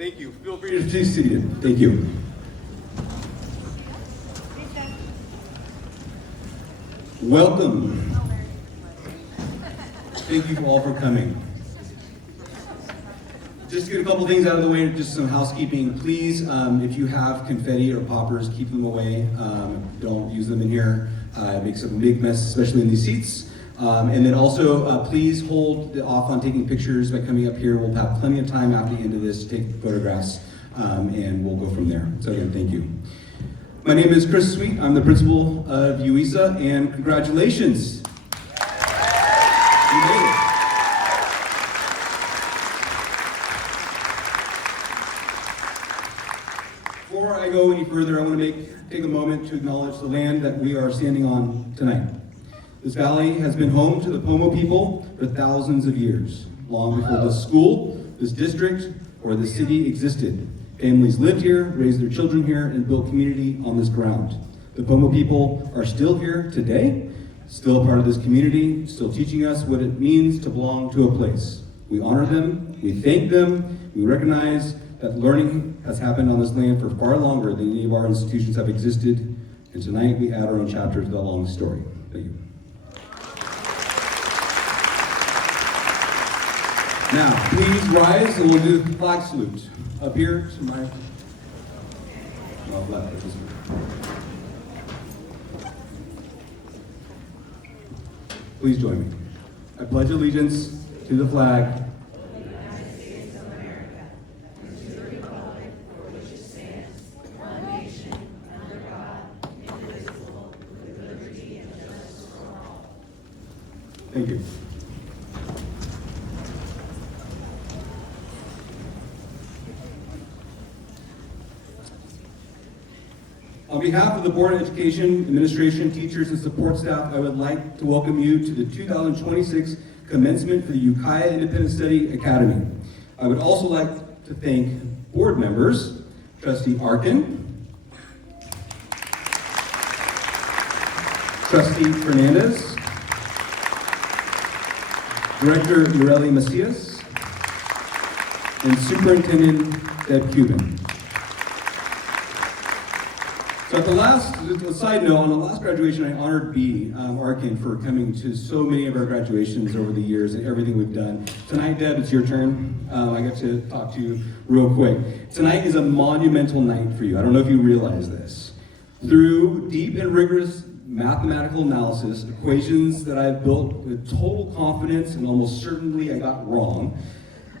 Thank you. Feel free to stay seated. Thank you. Welcome. Thank you all for coming. Just to get a couple things out of the way, just some housekeeping. Please, if you have confetti or poppers, keep them away. Don't use them in here. It makes a big mess, especially in these seats. And then also, please hold off on taking pictures by coming up here. We'll have plenty of time after the end of this to take photographs, and we'll go from there. So again, thank you. My name is Chris Sweet. I'm the principal of UISA, and congratulations. You made it. Before I go any further, I want to take a moment to acknowledge the land that we are standing on tonight. This valley has been home to the Pomo people for thousands of years, long before this school, this district, or this city existed. Families lived here, raised their children here, and built community on this ground. The Pomo people are still here today, still a part of this community, still teaching us what it means to belong to a place. We honor them, we thank them, we recognize that learning has happened on this land for far longer than any of our institutions have existed, and tonight we add our own chapter to that long story. Thank you. Now, please rise and we'll do the flag salute. Up here to my left. Please join me. I pledge allegiance to the flag of the United States of America and to the republic for which it stands, one nation, under God, indivisible, with liberty and justice for all. Thank you. On behalf of the Board of Education, Administration, teachers, and support staff, I would like to welcome you to the 2026 commencement for the Ukiah Independent Study Academy. I would also like to thank board members, Trustee Arkin, Trustee Fernandez, Director Ureli Macias, and Superintendent Deb Cuban. So at a side note, on the last graduation, I honored B. Arkin for coming to so many of our graduations over the years and everything we've done. Tonight, Deb, it's your turn. I get to talk to you real quick. Tonight is a monumental night for you. I don't know if you realize this. Through deep and rigorous mathematical analysis, equations that I've built with total confidence and almost certainly I got wrong,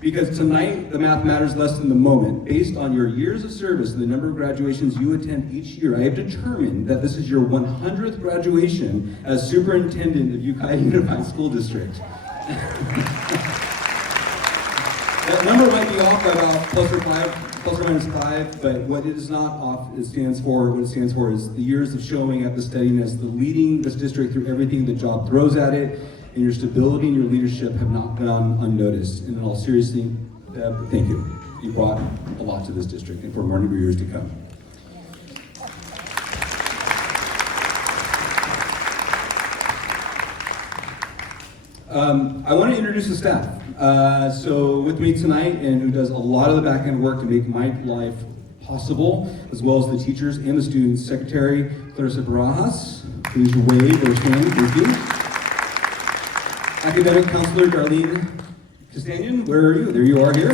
because tonight, the math matters less than the moment. Based on your years of service and the number of graduations you attend each year, I have determined that this is your 100th graduation as superintendent of Ukiah Unified School District. That number might be off by about plus or minus 5, but what it is not off, what it stands for is the years of showing up the steadiness, the leading this district through everything the job throws at it, and your stability and your leadership have not gone unnoticed. And in all seriousness, Deb, thank you. You brought a lot to this district and for more years to come. I want to introduce the staff. So with me tonight, and who does a lot of the back end work to make my life possible, as well as the teachers and the students, Secretary Clarissa Barajas, please wave or stand, thank you. Academic Counselor Darlene Castanian, where are you? There you are here.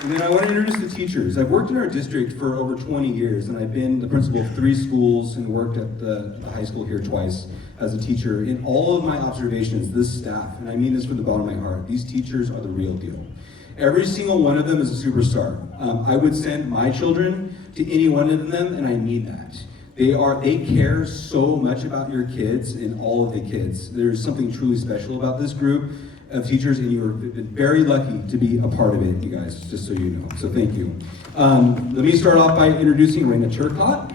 And then I want to introduce the teachers. I've worked in our district for over 20 years, and I've been the principal of 3 schools and worked at the high school here twice as a teacher. In all of my observations, this staff, and I mean this from the bottom of my heart, these teachers are the real deal. Every single one of them is a superstar. I would send my children to any one of them, and I mean that. They care so much about your kids and all of the kids. There's something truly special about this group of teachers, and you've been very lucky to be a part of it, you guys, just so you know. So thank you. Let me start off by introducing Raina Turcott,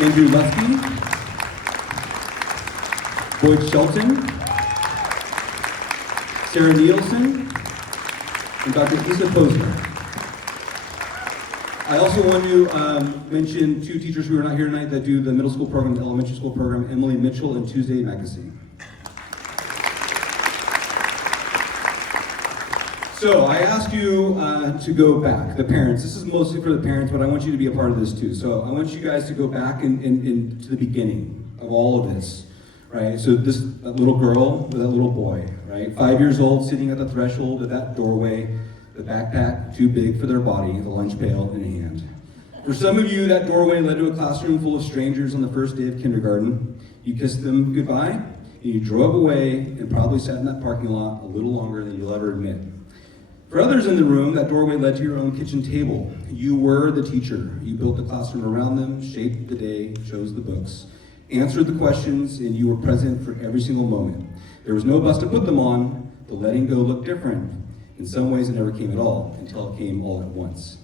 Andrew Lufke, Boyd Shelton, Sarah Nielsen, and Dr. Isa Posner. I also want to mention 2 teachers who are not here tonight that do the middle school program and elementary school program, Emily Mitchell and Tuesday Magazine. So I asked you to go back, the parents. This is mostly for the parents, but I want you to be a part of this too. So I want you guys to go back to the beginning of all of this, right? So that little girl with that little boy, right? 5 years old, sitting at the threshold of that doorway, the backpack too big for their body, the lunch pail in hand. For some of you, that doorway led to a classroom full of strangers on the first day of kindergarten. You kissed them goodbye, and you drove away and probably sat in that parking lot a little longer than you'll ever admit. For others in the room, that doorway led to your own kitchen table. You were the teacher. You built the classroom around them, shaped the day, chose the books, answered the questions, and you were present for every single moment. There was no bus to put them on. The letting go looked different. In some ways, it never came at all, until it came all at once.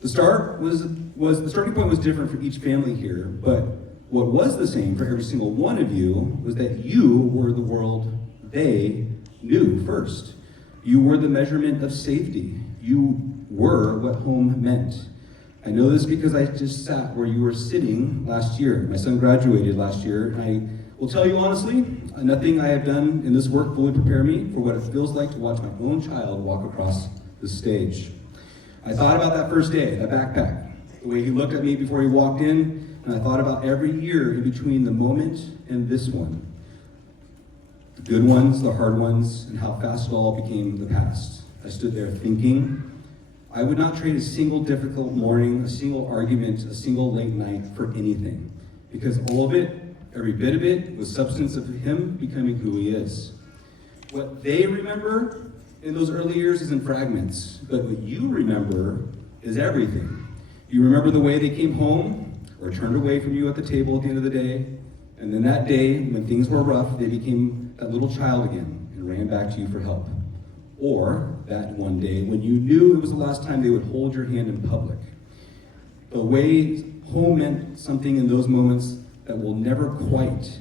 The starting point was different for each family here, but what was the same for every single one of you was that you were the world they knew first. You were the measurement of safety. You were what home meant. I know this because I just sat where you were sitting last year. My son graduated last year, and I will tell you honestly, nothing I have done in this work fully prepare me for what it feels like to watch my own child walk across the stage. I thought about that first day, that backpack, the way he looked at me before he walked in, and I thought about every year in between the moment and this one. The good ones, the hard ones, and how fast it all became the past. I stood there thinking, I would not trade a single difficult morning, a single argument, a single late night for anything. Because all of it, every bit of it, was substance of him becoming who he is. What they remember in those early years is in fragments, but what you remember is everything. You remember the way they came home, or turned away from you at the table at the end of the day, and then that day, when things were rough, they became that little child again and ran back to you for help. Or that one day when you knew it was the last time they would hold your hand in public. The way home meant something in those moments that will never quite,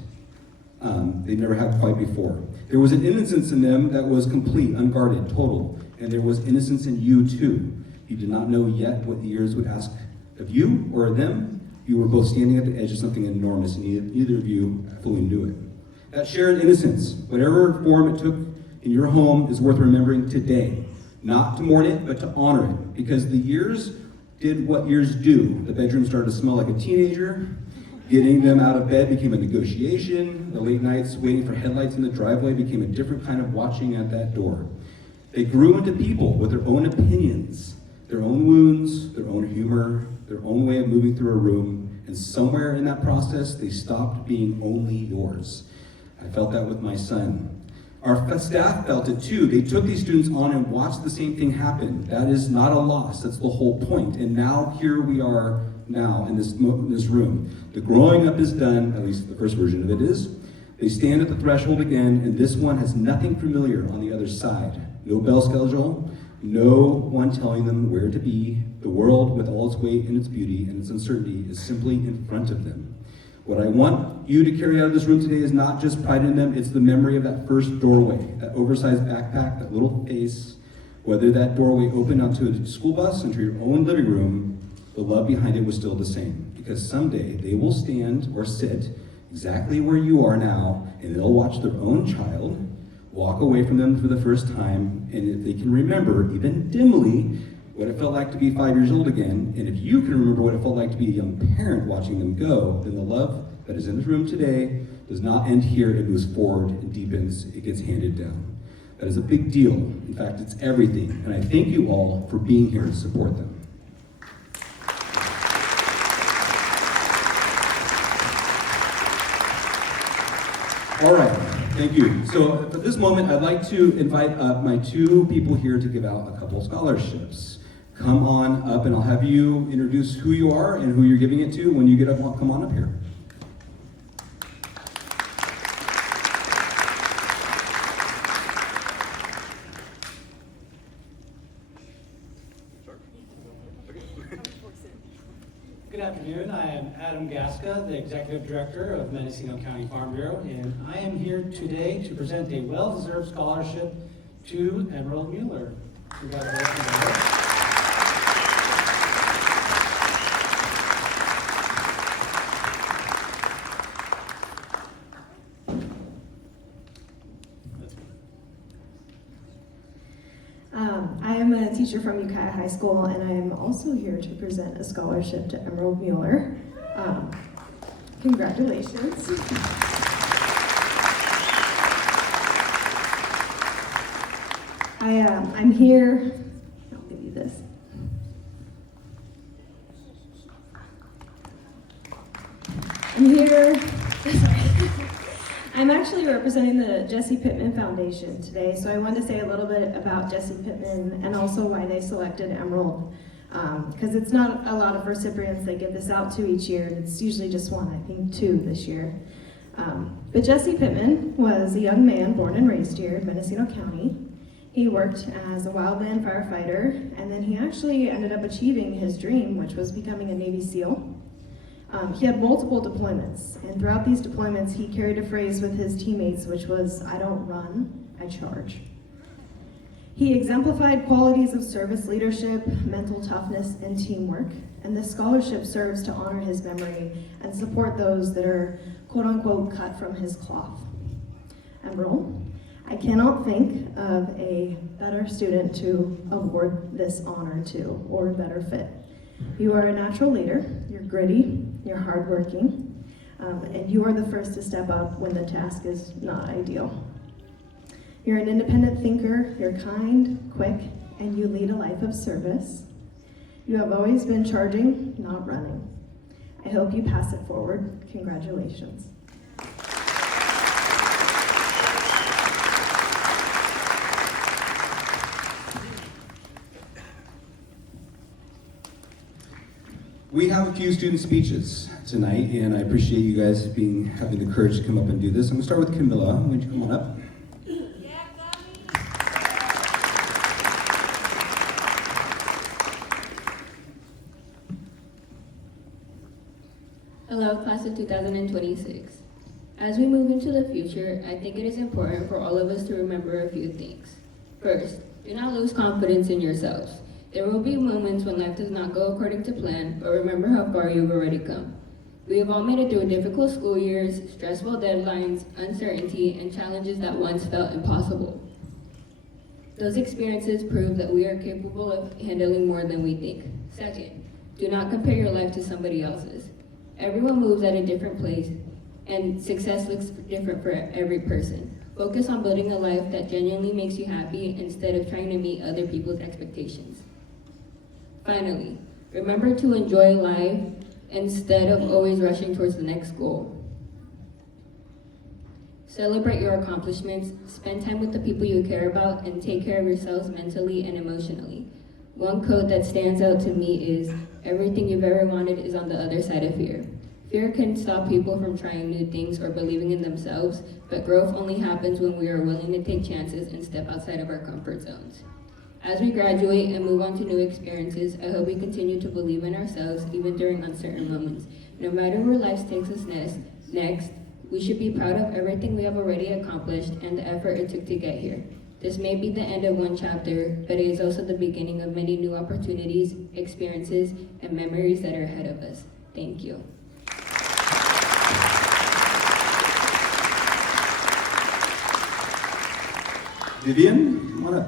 they never had quite before. There was an innocence in them that was complete, unguarded, total, and there was innocence in you too. You did not know yet what the years would ask of you or them. You were both standing at the edge of something enormous, and neither of you fully knew it. That shared innocence, whatever form it took in your home, is worth remembering today. Not to mourn it, but to honor it. Because the years did what years do. The bedroom started to smell like a teenager. Getting them out of bed became a negotiation. The late nights waiting for headlights in the driveway became a different kind of watching at that door. They grew into people with their own opinions, their own wounds, their own humor, their own way of moving through a room. And somewhere in that process, they stopped being only yours. I felt that with my son. Our staff felt it too. They took these students on and watched the same thing happen. That is not a loss. That's the whole point. And now here we are now in this room. The growing up is done, at least the first version of it is. They stand at the threshold again, and this one has nothing familiar on the other side. No bell schedule, no one telling them where to be. The world, with all its weight and its beauty and its uncertainty, is simply in front of them. What I want you to carry out of this room today is not just pride in them, it's the memory of that first doorway, that oversized backpack, that little face. Whether that doorway opened onto a school bus, into your own living room, the love behind it was still the same. Because someday they will stand or sit exactly where you are now, and they'll watch their own child walk away from them for the first time, and if they can remember, even dimly, what it felt like to be 5 years old again, and if you can remember what it felt like to be a young parent watching them go, then the love that is in this room today does not end here. It moves forward, it deepens, it gets handed down. That is a big deal. In fact, it's everything. And I thank you all for being here to support them. All right, thank you. So at this moment, I'd like to invite up my two people here to give out a couple scholarships. Come on up, and I'll have you introduce who you are and who you're giving it to. When you get up, come on up here. Good afternoon. I am Adam Gaska, the Executive Director of Mendocino County Farm Bureau, and I am here today to present a well-deserved scholarship to Emerald Mueller. Congratulations. I am a teacher from Ukiah High School, and I am also here to present a scholarship to Emerald Mueller. Congratulations. I'm here, I'll give you this. I'm here, I'm actually representing the Jesse Pittman Foundation today, so I wanted to say a little bit about Jesse Pittman and also why they selected Emerald, because it's not a lot of recipients they give this out to each year. It's usually just one, I think 2 this year. But Jesse Pittman was a young man born and raised here in Mendocino County. He worked as a wildland firefighter, and then he actually ended up achieving his dream, which was becoming a Navy SEAL. He had multiple deployments, and throughout these deployments, he carried a phrase with his teammates, which was, "I don't run, I charge." He exemplified qualities of service leadership, mental toughness, and teamwork, and this scholarship serves to honor his memory and support those that are quote-unquote cut from his cloth. Emerald, I cannot think of a better student to award this honor to, or a better fit. You are a natural leader, you're gritty, you're hardworking, and you are the first to step up when the task is not ideal. You're an independent thinker, you're kind, quick, and you lead a life of service. You have always been charging, not running. I hope you pass it forward. Congratulations. We have a few student speeches tonight, and I appreciate you guys having the courage to come up and do this. I'm going to start with Camilla. Would you come on up? Hello, class of 2026. As we move into the future, I think it is important for all of us to remember a few things. First, do not lose confidence in yourselves. There will be moments when life does not go according to plan, but remember how far you've already come. We have all made it through difficult school years, stressful deadlines, uncertainty, and challenges that once felt impossible. Those experiences prove that we are capable of handling more than we think. Second, do not compare your life to somebody else's. Everyone moves at a different place, and success looks different for every person. Focus on building a life that genuinely makes you happy instead of trying to meet other people's expectations. Finally, remember to enjoy life instead of always rushing towards the next goal. Celebrate your accomplishments, spend time with the people you care about, and take care of yourselves mentally and emotionally. One quote that stands out to me is, "Everything you've ever wanted is on the other side of fear." Fear can stop people from trying new things or believing in themselves, but growth only happens when we are willing to take chances and step outside of our comfort zones. As we graduate and move on to new experiences, I hope we continue to believe in ourselves even during uncertain moments. No matter where life takes us next, we should be proud of everything we have already accomplished and the effort it took to get here. This may be the end of one chapter, but it is also the beginning of many new opportunities, experiences, and memories that are ahead of us. Thank you. Vivian, come on up.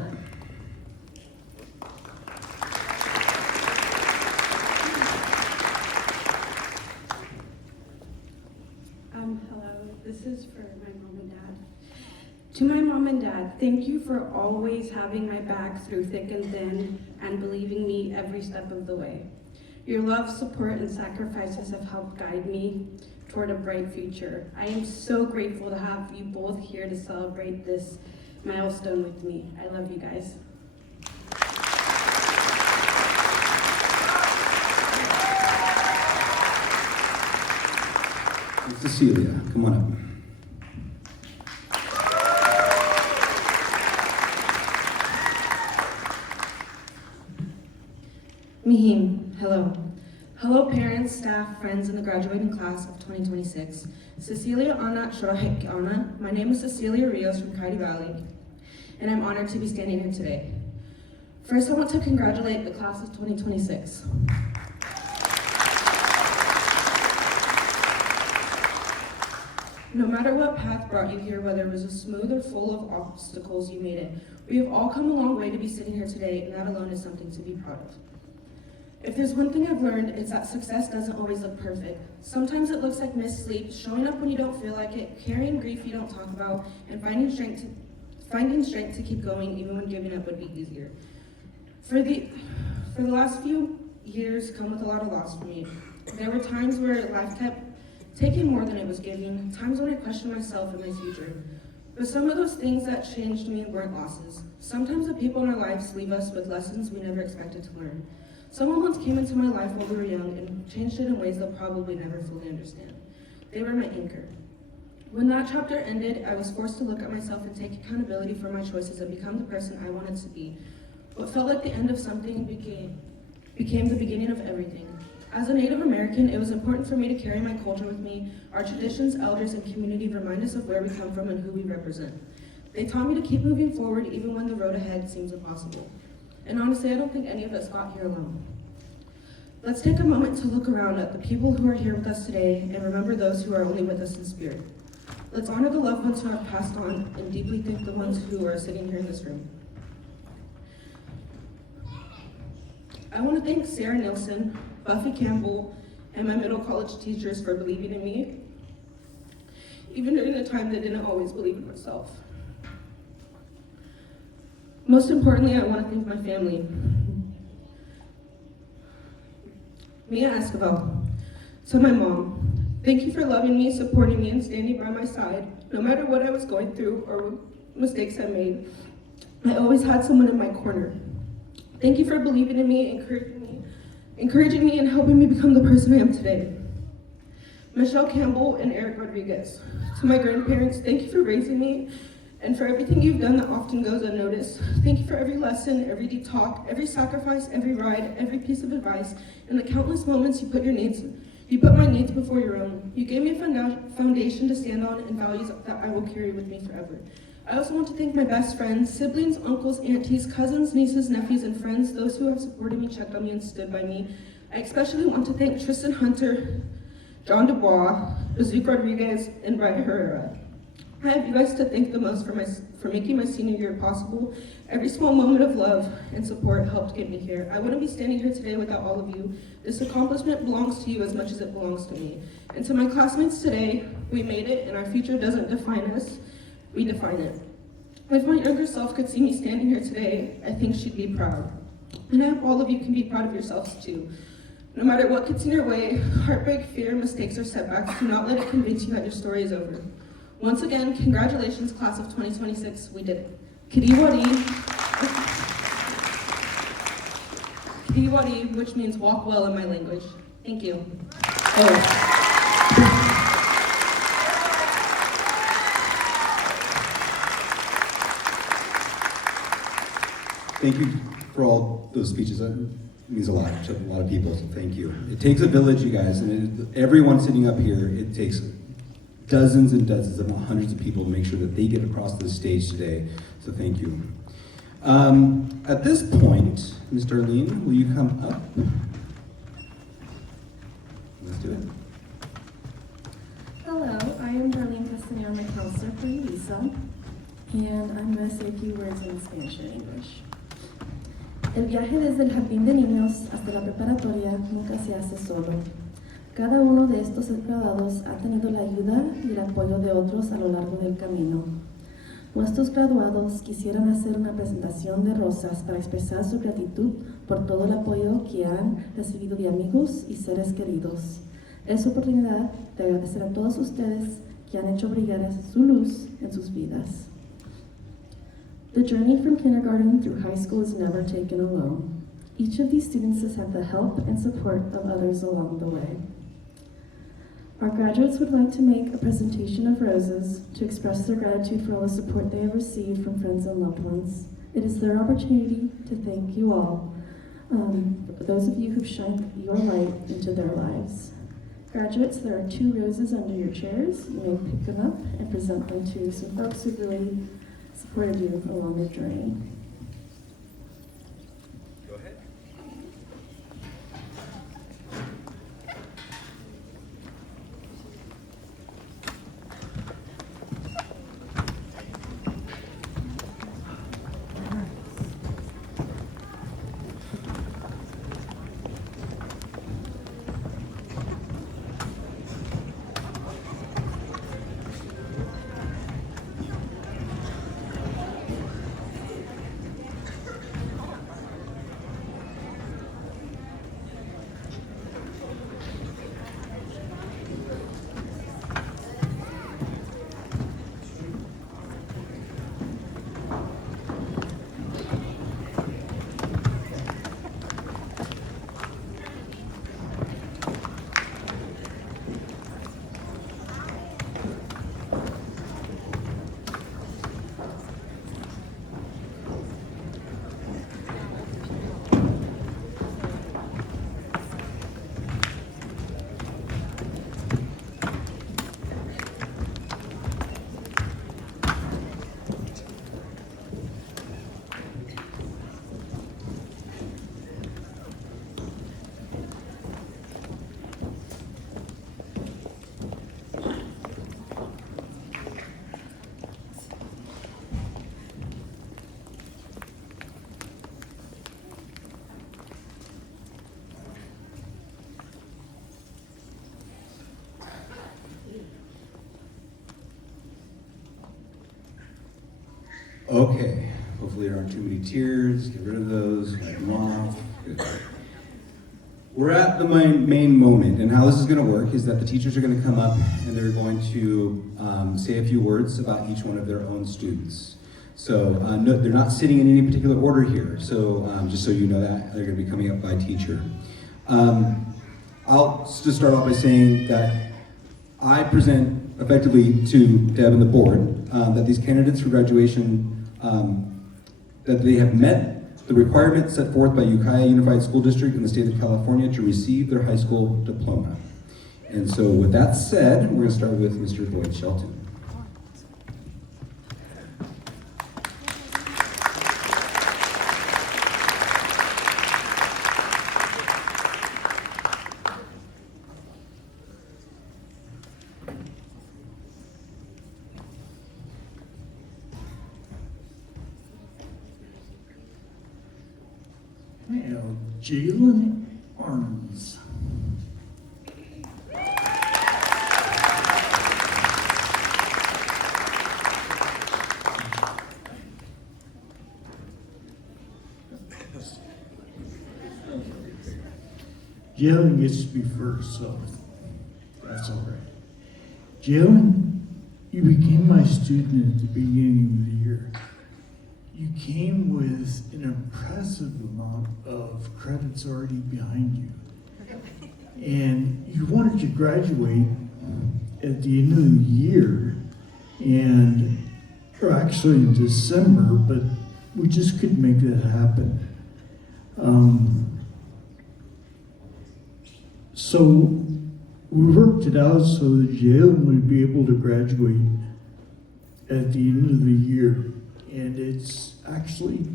Hello, this is for my mom and dad. To my mom and dad, thank you for always having my back through thick and thin and believing me every step of the way. Your love, support, and sacrifices have helped guide me toward a bright future. I am so grateful to have you both here to celebrate this milestone with me. I love you guys. Cecilia, come on up. Mihim, hello. Hello parents, staff, friends, and the graduating class of 2026. Cecilia Ana Shorahek Ana. My name is Cecilia Rios from Kaiti Valley, and I'm honored to be standing here today. First, I want to congratulate the class of 2026. No matter what path brought you here, whether it was a smooth or full of obstacles, you made it. We have all come a long way to be sitting here today, and that alone is something to be proud of. If there's one thing I've learned, it's that success doesn't always look perfect. Sometimes it looks like missed sleep, showing up when you don't feel like it, carrying grief you don't talk about, and finding strength to keep going even when giving up would be easier. For the last few years come with a lot of loss for me. There were times where life kept taking more than it was giving, times when I questioned myself and my future. But some of those things that changed me weren't losses. Sometimes the people in our lives leave us with lessons we never expected to learn. Someone once came into my life while we were young and changed it in ways they'll probably never fully understand. They were my anchor. When that chapter ended, I was forced to look at myself and take accountability for my choices and become the person I wanted to be. What felt like the end of something became the beginning of everything. As a Native American, it was important for me to carry my culture with me. Our traditions, elders, and community remind us of where we come from and who we represent. They taught me to keep moving forward even when the road ahead seems impossible. And honestly, I don't think any of us got here alone. Let's take a moment to look around at the people who are here with us today and remember those who are only with us in spirit. Let's honor the loved ones who have passed on and deeply thank the ones who are sitting here in this room. I want to thank Sarah Nilsson, Buffy Campbell, and my middle college teachers for believing in me, even during the time they didn't always believe in myself. Most importantly, I want to thank my family. Mia Escobar, to my mom, thank you for loving me, supporting me, and standing by my side. No matter what I was going through or what mistakes I made, I always had someone in my corner. Thank you for believing in me, encouraging me, and helping me become the person I am today. Michelle Campbell and Eric Rodriguez, to my grandparents, thank you for raising me and for everything you've done that often goes unnoticed. Thank you for every lesson, every deep talk, every sacrifice, every ride, every piece of advice, and the countless moments you put my needs before your own. You gave me a foundation to stand on and values that I will carry with me forever. I also want to thank my best friends, siblings, uncles, aunties, cousins, nieces, nephews, and friends, those who have supported me, checked on me, and stood by me. I especially want to thank Tristan Hunter, John Dubois, Azuc Rodriguez, and Brian Herrera. I have you guys to thank the most for making my senior year possible. Every small moment of love and support helped get me here. I wouldn't be standing here today without all of you. This accomplishment belongs to you as much as it belongs to me. And to my classmates today, we made it, and our future doesn't define us, we define it. If my younger self could see me standing here today, I think she'd be proud. And I hope all of you can be proud of yourselves too. No matter what gets in your way, heartbreak, fear, mistakes, or setbacks, do not let it convince you that your story is over. Once again, congratulations, class of 2026, we did it. Kiriwari, which means walk well in my language. Thank you. Thank you for all those speeches. That means a lot to a lot of people, so thank you. It takes a village, you guys, and everyone sitting up here, it takes dozens and dozens, if not hundreds of people to make sure that they get across the stage today, so thank you. At this point, Ms. Darlene, will you come up? Let's do it. Hello, I am Darlene Castanero, I'm a counselor for UISA, and I'm going to say a few words in Spanish and English. El viaje desde el jardín de niños hasta la preparatoria nunca se hace solo. Cada uno de estos graduados ha tenido la ayuda y el apoyo de otros a lo largo del camino. Nuestros graduados quisieran hacer una presentación de rosas para expresar su gratitud por todo el apoyo que han recibido de amigos y seres queridos. Es oportunidad de agradecer a todos ustedes que han hecho brillar su luz en sus vidas. The journey from kindergarten through high school is never taken alone. Each of these students has had the help and support of others along the way. Our graduates would like to make a presentation of roses to express their gratitude for all the support they have received from friends and loved ones. It is their opportunity to thank you all, those of you who've shined your light into their lives. Graduates, there are 2 roses under your chairs. You may pick them up and present them to some folks who really supported you along your journey. Go ahead. Okay, hopefully there aren't too many tears. Get rid of those, wipe them off. Good. We're at the main moment, and how this is going to work is that the teachers are going to come up and they're going to say a few words about each one of their own students. So no, they're not sitting in any particular order here, so just so you know that, they're going to be coming up by teacher. I'll just start off by saying that I present effectively to Deb and the board that these candidates for graduation, that they have met the requirements set forth by Ukiah Unified School District in the state of California to receive their high school diploma. And so with that said, we're going to start with Mr. Boyd Shelton. Now, Jalen Arms. Jalen gets to be first, so that's all right. Jalen, you became my student at the beginning of the year. You came with an impressive amount of credits already behind you. And you wanted to graduate at the end of the year, or actually in December, but we just couldn't make that happen. So we worked it out so that Jalen would be able to graduate at the end of the year. And it's actually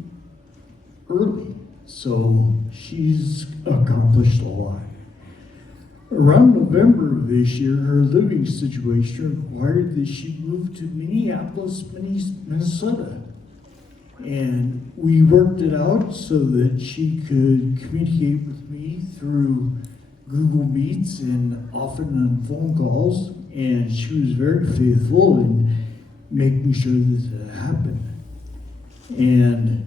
early, so she's accomplished a lot. Around November of this year, her living situation required that she move to Minneapolis, Minnesota. And we worked it out so that she could communicate with me through Google Meets and often on phone calls, and she was very faithful in making sure that it happened. And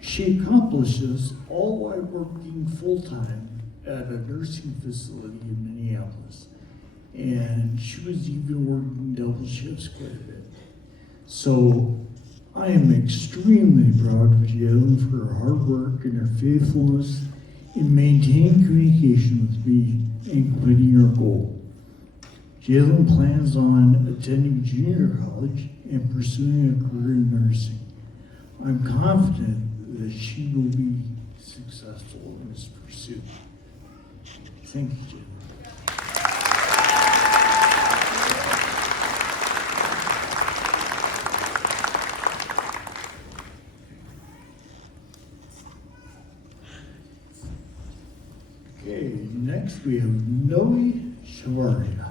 she accomplished this all while working full-time at a nursing facility in Minneapolis. And she was even working double shifts quite a bit. So I am extremely proud of Jalen for her hard work and her faithfulness in maintaining communication with me and completing her goal. Jalen plans on attending junior college and pursuing a career in nursing. I'm confident that she will be successful in this pursuit. Thank you, Jim. Okay, next we have Noe Shavaria.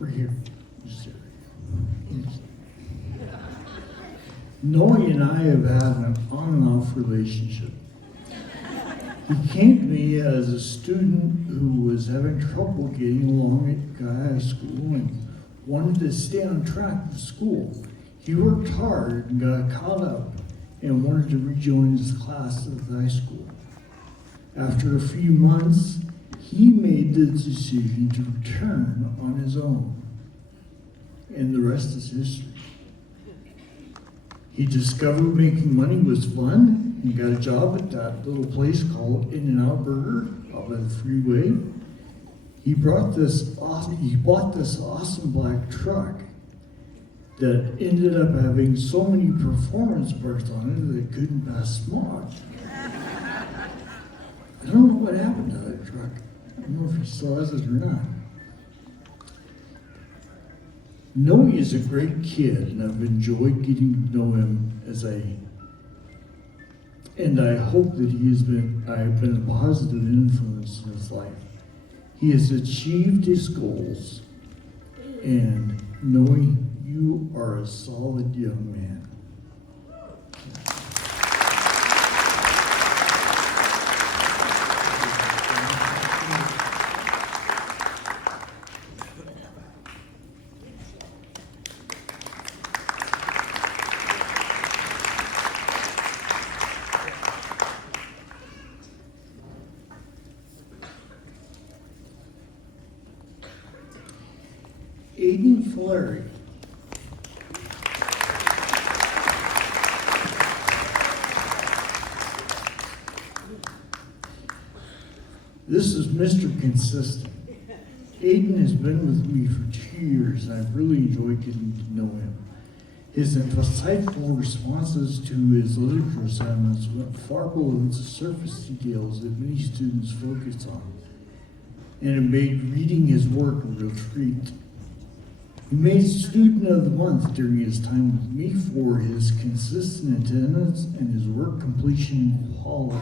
We're here. Noe and I have had an on and off relationship. He came to me as a student who was having trouble getting along at Ukiah High School and wanted to stay on track with school. He worked hard and got caught up and wanted to rejoin his class at the high school. After a few months, he made the decision to return on his own, and the rest is history. He discovered making money was fun and got a job at that little place called In-N-Out Burger out by the freeway. He bought this awesome black truck that ended up having so many performance parts on it that it couldn't pass smog. I don't know what happened to that truck. I don't know if he still has it or not. Noe is a great kid, and I've enjoyed getting to know him and I hope that I have been a positive influence in his life. He has achieved his goals, and Noe, you are a solid young man. Aiden Flaherty. This is Mr. Consistent. Aiden has been with me for 2 years, and I've really enjoyed getting to know him. His insightful responses to his literature assignments went far below the surface details that many students focus on, and it made reading his work a real treat. He made Student of the Month during his time with me for his consistent attendance and his work completion quality.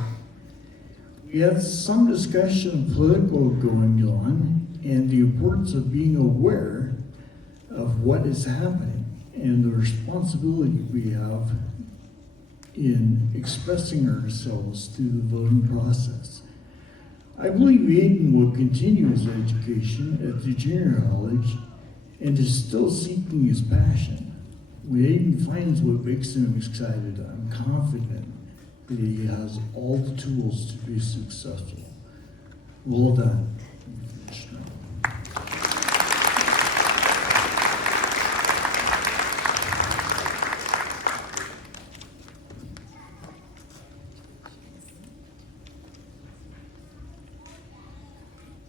We had some discussion of political going on and the importance of being aware of what is happening and the responsibility we have in expressing ourselves through the voting process. I believe Aiden will continue his education at the junior college and is still seeking his passion. When Aiden finds what makes him excited, I'm confident that he has all the tools to be successful. Well done.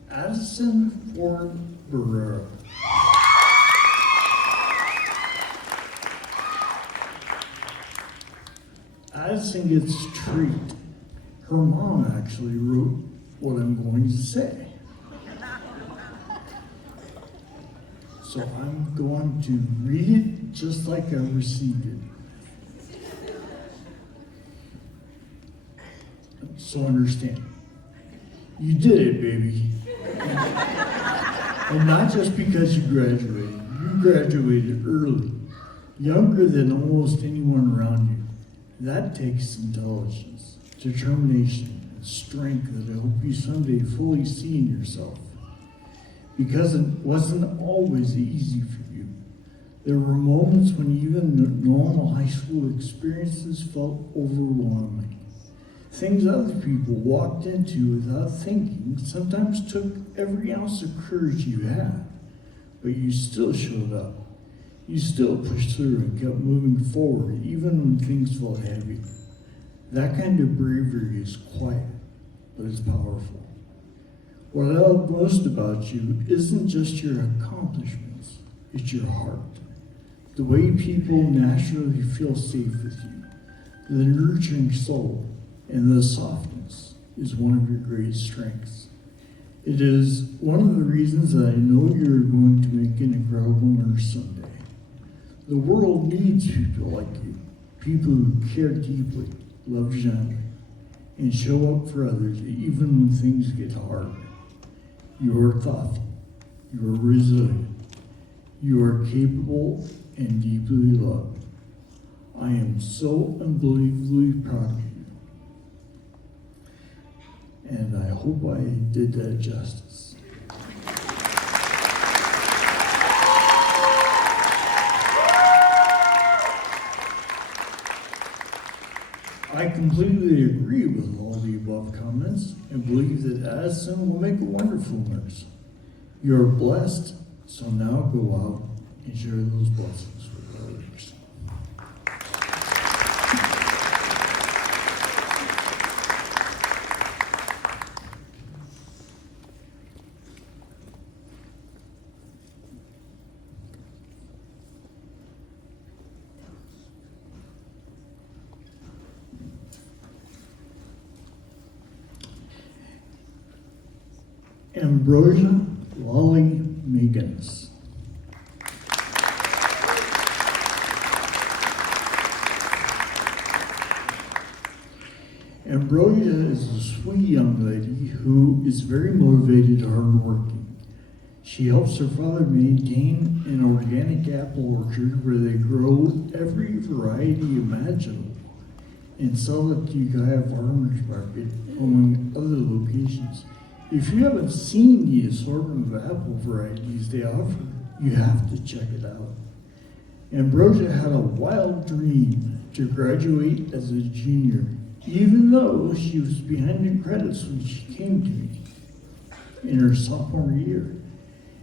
Addison Ford Barrera. Addison gets a treat. Her mom actually wrote what I'm going to say. So I'm going to read it just like I received it. So understand. You did it, baby. And not just because you graduated. You graduated early, younger than almost anyone around you. That takes intelligence, determination, and strength that I hope you someday fully see in yourself. Because it wasn't always easy for you. There were moments when even normal high school experiences felt overwhelming. Things other people walked into without thinking sometimes took every ounce of courage you had, but you still showed up. You still pushed through and kept moving forward even when things felt heavy. That kind of bravery is quiet, but it's powerful. What I love most about you isn't just your accomplishments, it's your heart. The way people naturally feel safe with you, the nurturing soul, and the softness is one of your great strengths. It is one of the reasons that I know you're going to make an incredible nurse someday. The world needs people like you, people who care deeply, love gently, and show up for others even when things get hard. You are thoughtful, you are resilient, you are capable and deeply loved. I am so unbelievably proud of you. And I hope I did that justice. I completely agree with all the above comments and believe that Addison will make a wonderful nurse. You're blessed, so now go out and share those blessings with others. Ambrosia Lolly Megans. Ambrosia is a sweet young lady who is very motivated and hardworking. She helps her father maintain an organic apple orchard where they grow every variety imaginable and sell it to Ukiah Farmers Market, among other locations. If you haven't seen the assortment of apple varieties they offer, you have to check it out. Ambrosia had a wild dream to graduate as a junior, even though she was behind in credits when she came to me in her sophomore year.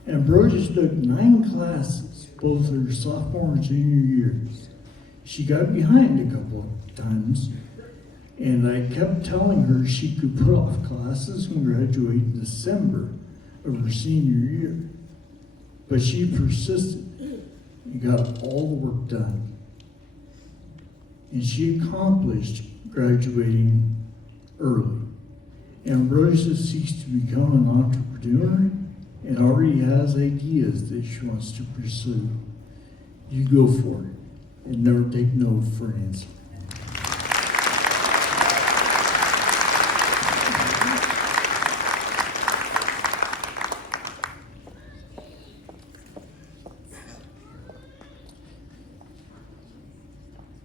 Ambrosia took 9 classes, both her sophomore and senior years. She got behind a couple of times, and I kept telling her she could put off classes and graduate in December of her senior year. But she persisted and got all the work done. And she accomplished graduating early. Ambrosia seeks to become an entrepreneur and already has ideas that she wants to pursue. You go for it and never take no for an answer.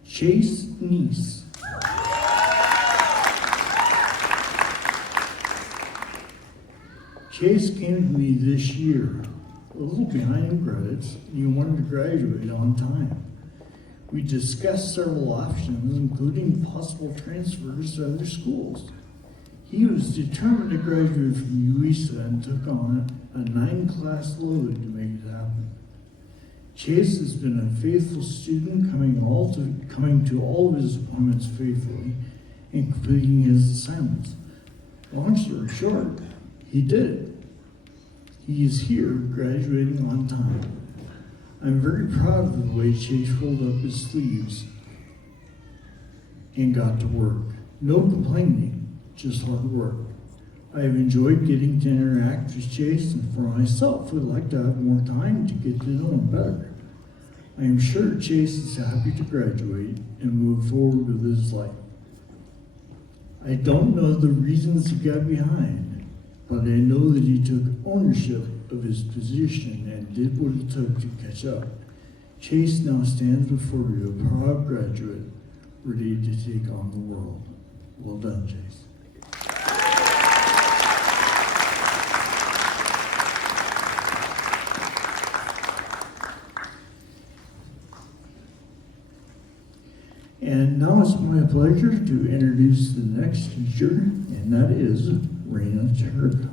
Chase Niece. Chase came to me this year, a little behind in credits, and he wanted to graduate on time. We discussed several options, including possible transfers to other schools. He was determined to graduate from UISA and took on a 9-class load to make it happen. Chase has been a faithful student, coming to all of his appointments faithfully and completing his assignments. Long story short, he did it. He is here, graduating on time. I'm very proud of the way Chase rolled up his sleeves and got to work. No complaining, just hard work. I have enjoyed getting to interact with Chase, and for myself, would like to have more time to get to know him better. I am sure Chase is happy to graduate and move forward with his life. I don't know the reasons he got behind, but I know that he took ownership of his position and did what it took to catch up. Chase now stands before you, a proud graduate, ready to take on the world. Well done, Chase. And now it's my pleasure to introduce the next teacher, and that is Raina Cherka.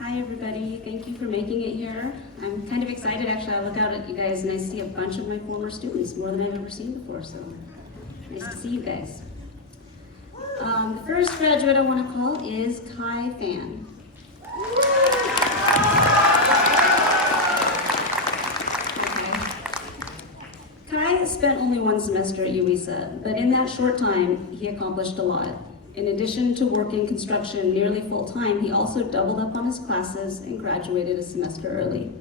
Hi everybody, thank you for making it here. I'm kind of excited actually. I look out at you guys and I see a bunch of my former students, more than I've ever seen before, so nice to see you guys. The first graduate I want to call is Kai Fan. Okay. Kai spent only 1 semester at UISA, but in that short time, he accomplished a lot. In addition to working construction nearly full-time, he also doubled up on his classes and graduated a semester early.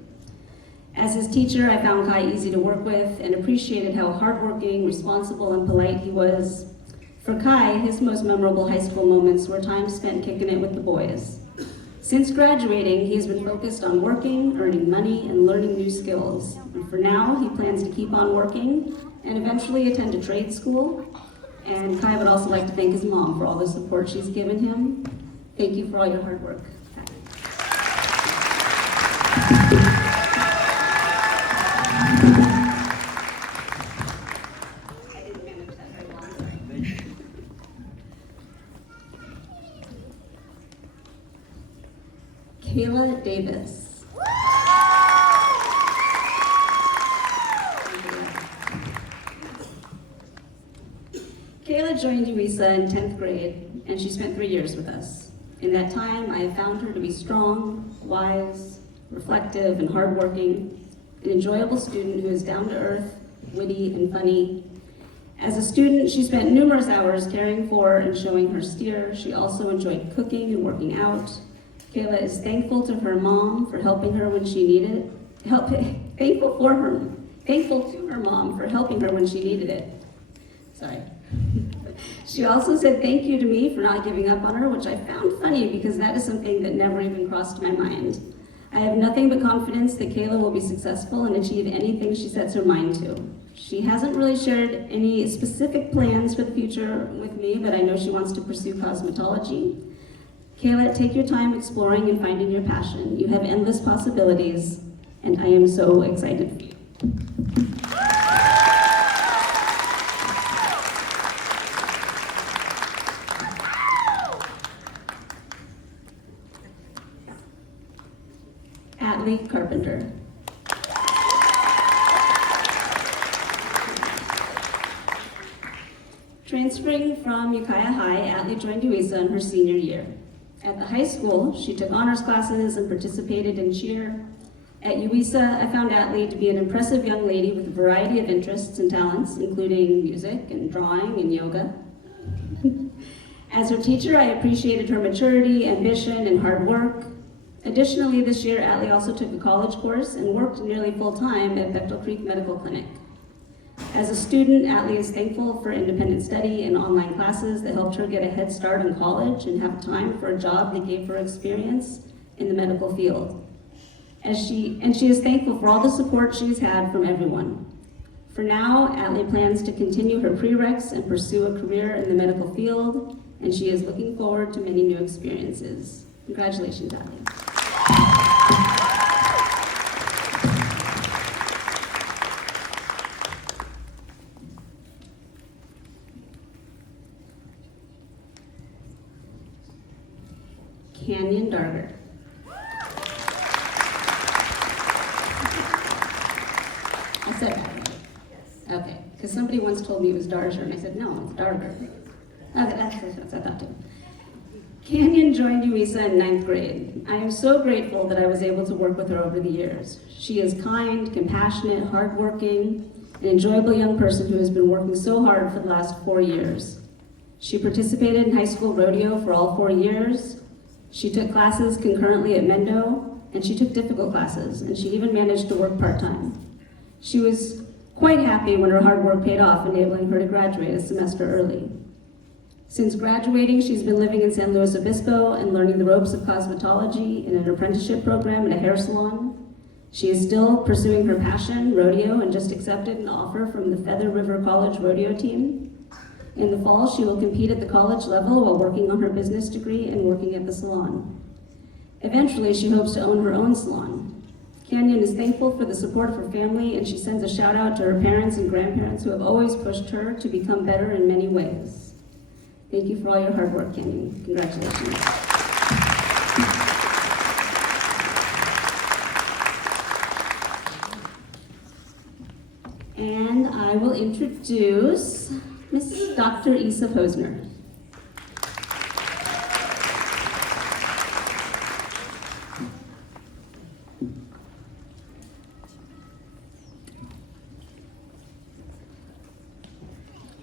As his teacher, I found Kai easy to work with and appreciated how hardworking, responsible, and polite he was. For Kai, his most memorable high school moments were time spent kicking it with the boys. Since graduating, he has been focused on working, earning money, and learning new skills. And for now, he plans to keep on working and eventually attend a trade school. And Kai would also like to thank his mom for all the support she's given him. Thank you for all your hard work. I didn't manage that very well, sorry. Kayla Davis. Kayla joined UISA in 10th grade, and she spent 3 years with us. In that time, I have found her to be strong, wise, reflective, and hardworking, an enjoyable student who is down to earth, witty, and funny. As a student, she spent numerous hours caring for and showing her steer. She also enjoyed cooking and working out. Kayla is thankful to her mom for helping her when she needed it. Thankful to her mom for helping her when she needed it. Sorry. She also said thank you to me for not giving up on her, which I found funny because that is something that never even crossed my mind. I have nothing but confidence that Kayla will be successful and achieve anything she sets her mind to. She hasn't really shared any specific plans for the future with me, but I know she wants to pursue cosmetology. Kayla, take your time exploring and finding your passion. You have endless possibilities, and I am so excited for you. Atlee Carpenter. Transferring from Ukiah High, Atlee joined UISA in her senior year. At the high school, she took honors classes and participated in cheer. At UISA, I found Atlee to be an impressive young lady with a variety of interests and talents, including music and drawing and yoga. As her teacher, I appreciated her maturity, ambition, and hard work. Additionally, this year, Atlee also took a college course and worked nearly full-time at Bechtel Creek Medical Clinic. As a student, Atlee is thankful for independent study and online classes that helped her get a head start in college and have time for a job that gave her experience in the medical field. And she is thankful for all the support she's had from everyone. For now, Atlee plans to continue her prereqs and pursue a career in the medical field, and she is looking forward to many new experiences. Congratulations, Atlee. Canyon Darger. I said that right? Yes. Okay, because somebody once told me it was Darger, and I said, no, it's Darger. Okay, that's what I thought too. Canyon joined UISA in 9th grade. I am so grateful that I was able to work with her over the years. She is kind, compassionate, hardworking, an enjoyable young person who has been working so hard for the last 4 years. She participated in high school rodeo for all 4 years. She took classes concurrently at Mendo, and she took difficult classes, and she even managed to work part-time. She was quite happy when her hard work paid off, enabling her to graduate a semester early. Since graduating, she's been living in San Luis Obispo and learning the ropes of cosmetology in an apprenticeship program at a hair salon. She is still pursuing her passion, rodeo, and just accepted an offer from the Feather River College rodeo team. In the fall, she will compete at the college level while working on her business degree and working at the salon. Eventually, she hopes to own her own salon. Canyon is thankful for the support of her family, and she sends a shout out to her parents and grandparents who have always pushed her to become better in many ways. Thank you for all your hard work, Canyon. Congratulations. And I will introduce Miss Dr. Isa Posner.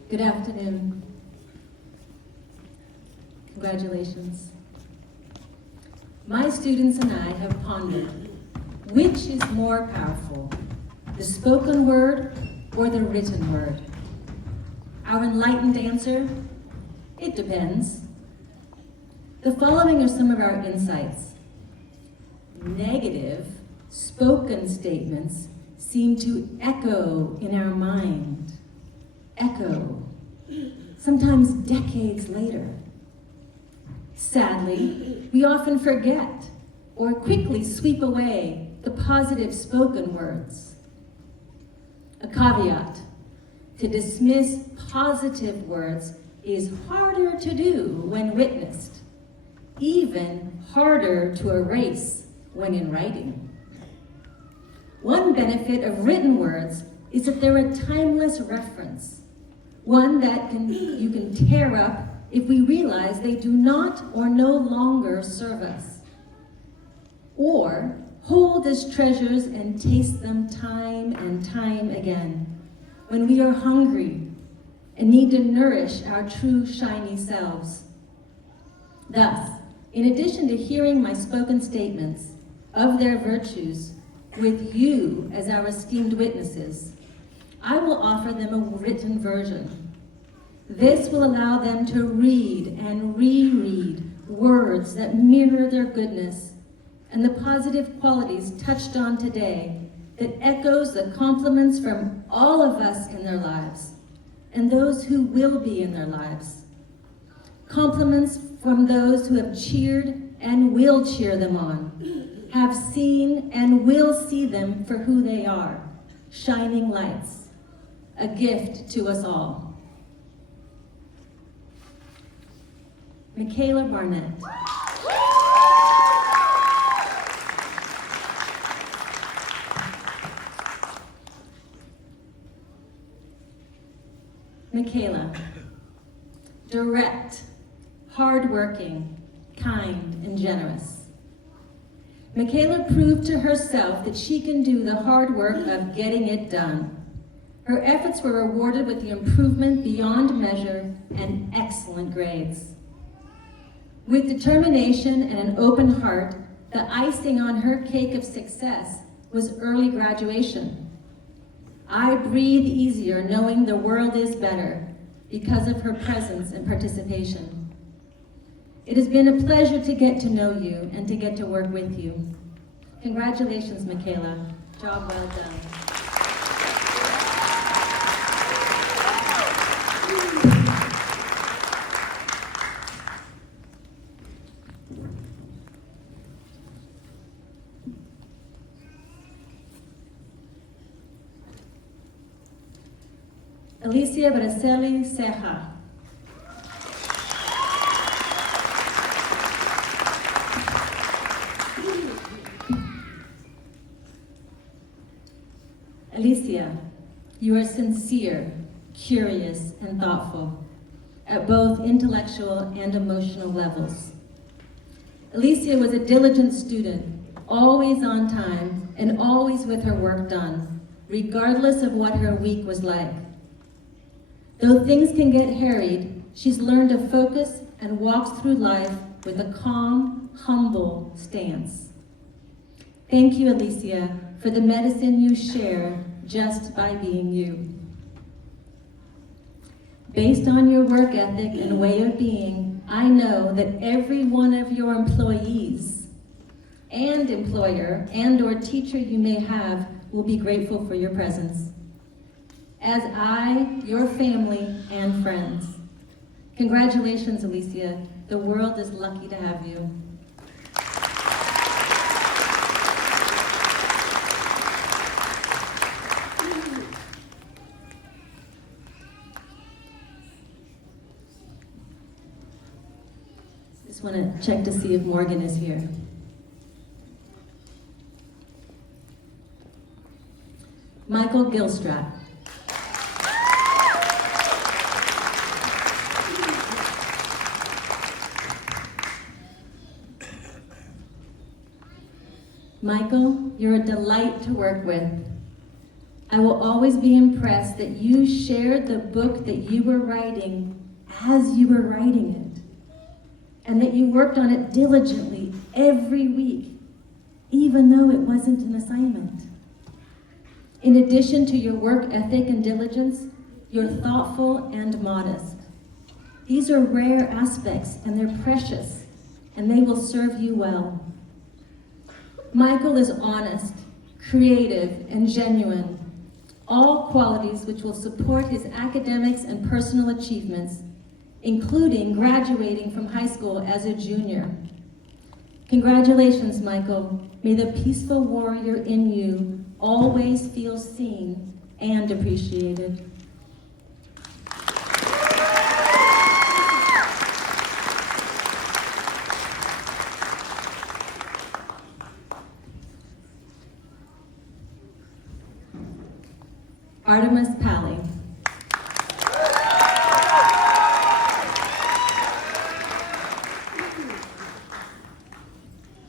Good afternoon. Congratulations. My students and I have pondered, which is more powerful, the spoken word or the written word? Our enlightened answer, it depends. The following are some of our insights. Negative, spoken statements seem to echo in our mind. Echo, sometimes decades later. Sadly, we often forget or quickly sweep away the positive spoken words. A caveat, to dismiss positive words is harder to do when witnessed, even harder to erase when in writing. One benefit of written words is that they're a timeless reference, one that you can tear up if we realize they do not or no longer serve us, or hold as treasures and taste them time and time again when we are hungry and need to nourish our true shiny selves. Thus, in addition to hearing my spoken statements of their virtues with you as our esteemed witnesses, I will offer them a written version. This will allow them to read and reread words that mirror their goodness and the positive qualities touched on today that echoes the compliments from all of us in their lives and those who will be in their lives. Compliments from those who have cheered and will cheer them on, have seen and will see them for who they are, shining lights, a gift to us all. Michaela Barnett. Michaela. Direct, hardworking, kind, and generous. Michaela proved to herself that she can do the hard work of getting it done. Her efforts were rewarded with the improvement beyond measure and excellent grades. With determination and an open heart, the icing on her cake of success was early graduation. I breathe easier knowing the world is better because of her presence and participation. It has been a pleasure to get to know you and to get to work with you. Congratulations, Michaela. Job well done. Alicia Braceli Ceja. Alicia, you are sincere, curious, and thoughtful at both intellectual and emotional levels. Alicia was a diligent student, always on time and always with her work done, regardless of what her week was like. Though things can get harried, she's learned to focus and walks through life with a calm, humble stance. Thank you, Alicia, for the medicine you share just by being you. Based on your work ethic and way of being, I know that every one of your employees and employer and/or teacher you may have will be grateful for your presence. As I, your family, and friends. Congratulations, Alicia. The world is lucky to have you. Just want to check to see if Morgan is here. Michael Gilstrap. Michael, you're a delight to work with. I will always be impressed that you shared the book that you were writing as you were writing it, and that you worked on it diligently every week, even though it wasn't an assignment. In addition to your work ethic and diligence, you're thoughtful and modest. These are rare aspects, and they're precious, and they will serve you well. Michael is honest, creative, and genuine, all qualities which will support his academics and personal achievements, including graduating from high school as a junior. Congratulations, Michael. May the peaceful warrior in you always feel seen and appreciated. Artemis Pally.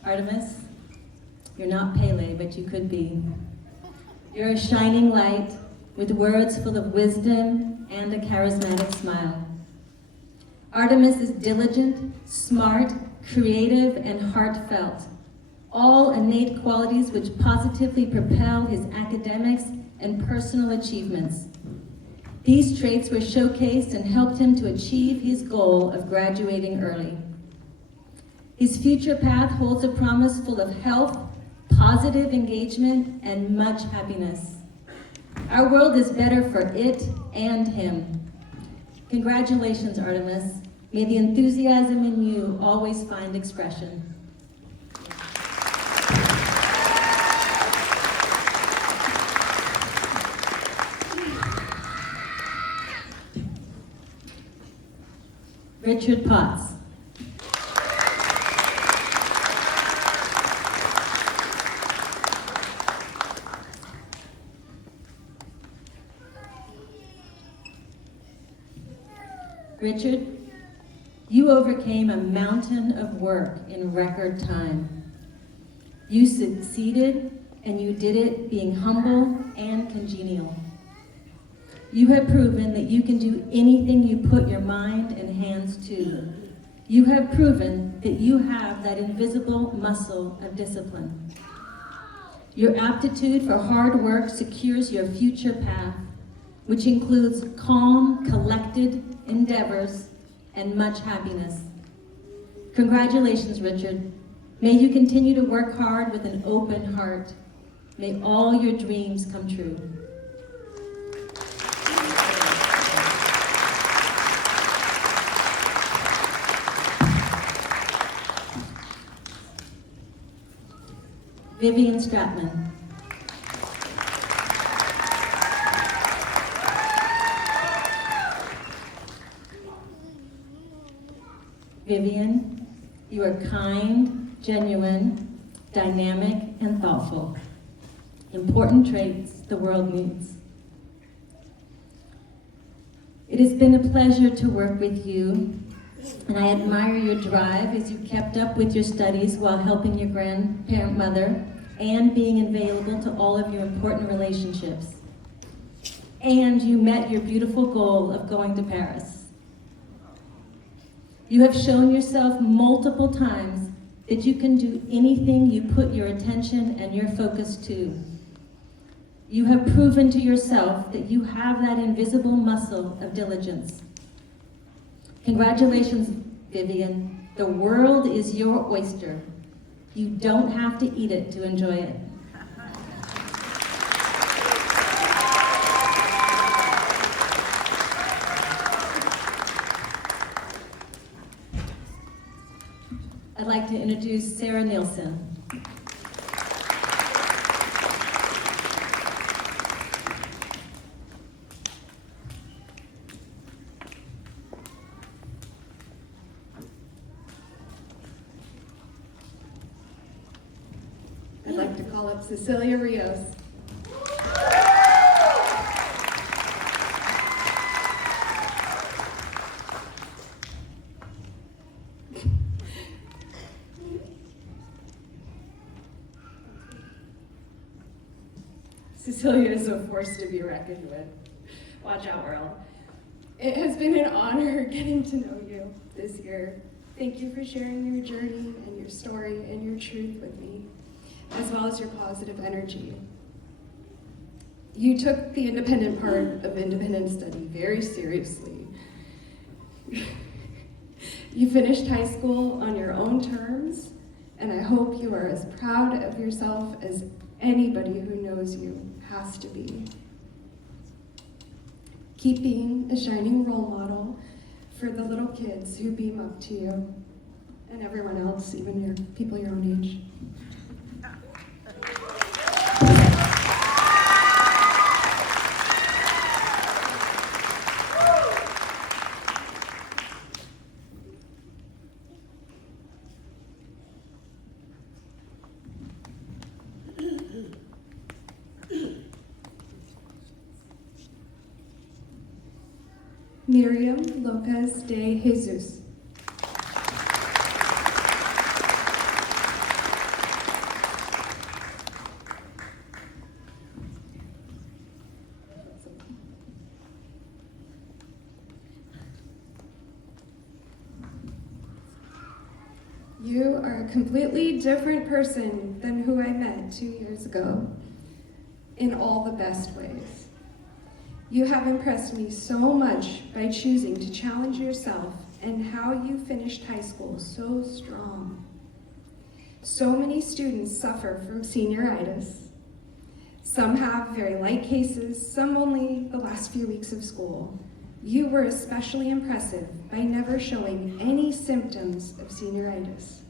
Artemis, you're not Pele, but you could be. You're a shining light with words full of wisdom and a charismatic smile. Artemis is diligent, smart, creative, and heartfelt, all innate qualities which positively propel his academics and personal achievements. These traits were showcased and helped him to achieve his goal of graduating early. His future path holds a promise full of health, positive engagement, and much happiness. Our world is better for it and him. Congratulations, Artemis. May the enthusiasm in you always find expression. Richard Potts. Richard, you overcame a mountain of work in record time. You succeeded, and you did it being humble and congenial. You have proven that you can do anything you put your mind and hands to. You have proven that you have that invisible muscle of discipline. Your aptitude for hard work secures your future path, which includes calm, collected endeavors and much happiness. Congratulations, Richard. May you continue to work hard with an open heart. May all your dreams come true. Vivian Stratman. Vivian, you are kind, genuine, dynamic, and thoughtful. Important traits the world needs. It has been a pleasure to work with you, and I admire your drive as you kept up with your studies while helping your grandparent mother and being available to all of your important relationships. And you met your beautiful goal of going to Paris. You have shown yourself multiple times that you can do anything you put your attention and your focus to. You have proven to yourself that you have that invisible muscle of diligence. Congratulations, Vivian. The world is your oyster. You don't have to eat it to enjoy it. I'd like to introduce Sarah Nielsen. I'd like to call up Cecilia Rios. Cecilia is a force to be reckoned with. Watch out, world. It has been an honor getting to know you this year. Thank you for sharing your journey and your story and your truth with me, as well as your positive energy. You took the independent part of independent study very seriously. You finished high school on your own terms, and I hope you are as proud of yourself as anybody who knows you has to be. Keep being a shining role model for the little kids who beam up to you and everyone else, even your people your own age. Miriam Lopez de Jesus. You are a completely different person than who I met 2 years ago, in all the best ways. You have impressed me so much by choosing to challenge yourself and how you finished high school so strong. So many students suffer from senioritis. Some have very light cases, some only the last few weeks of school. You were especially impressive by never showing any symptoms of senioritis.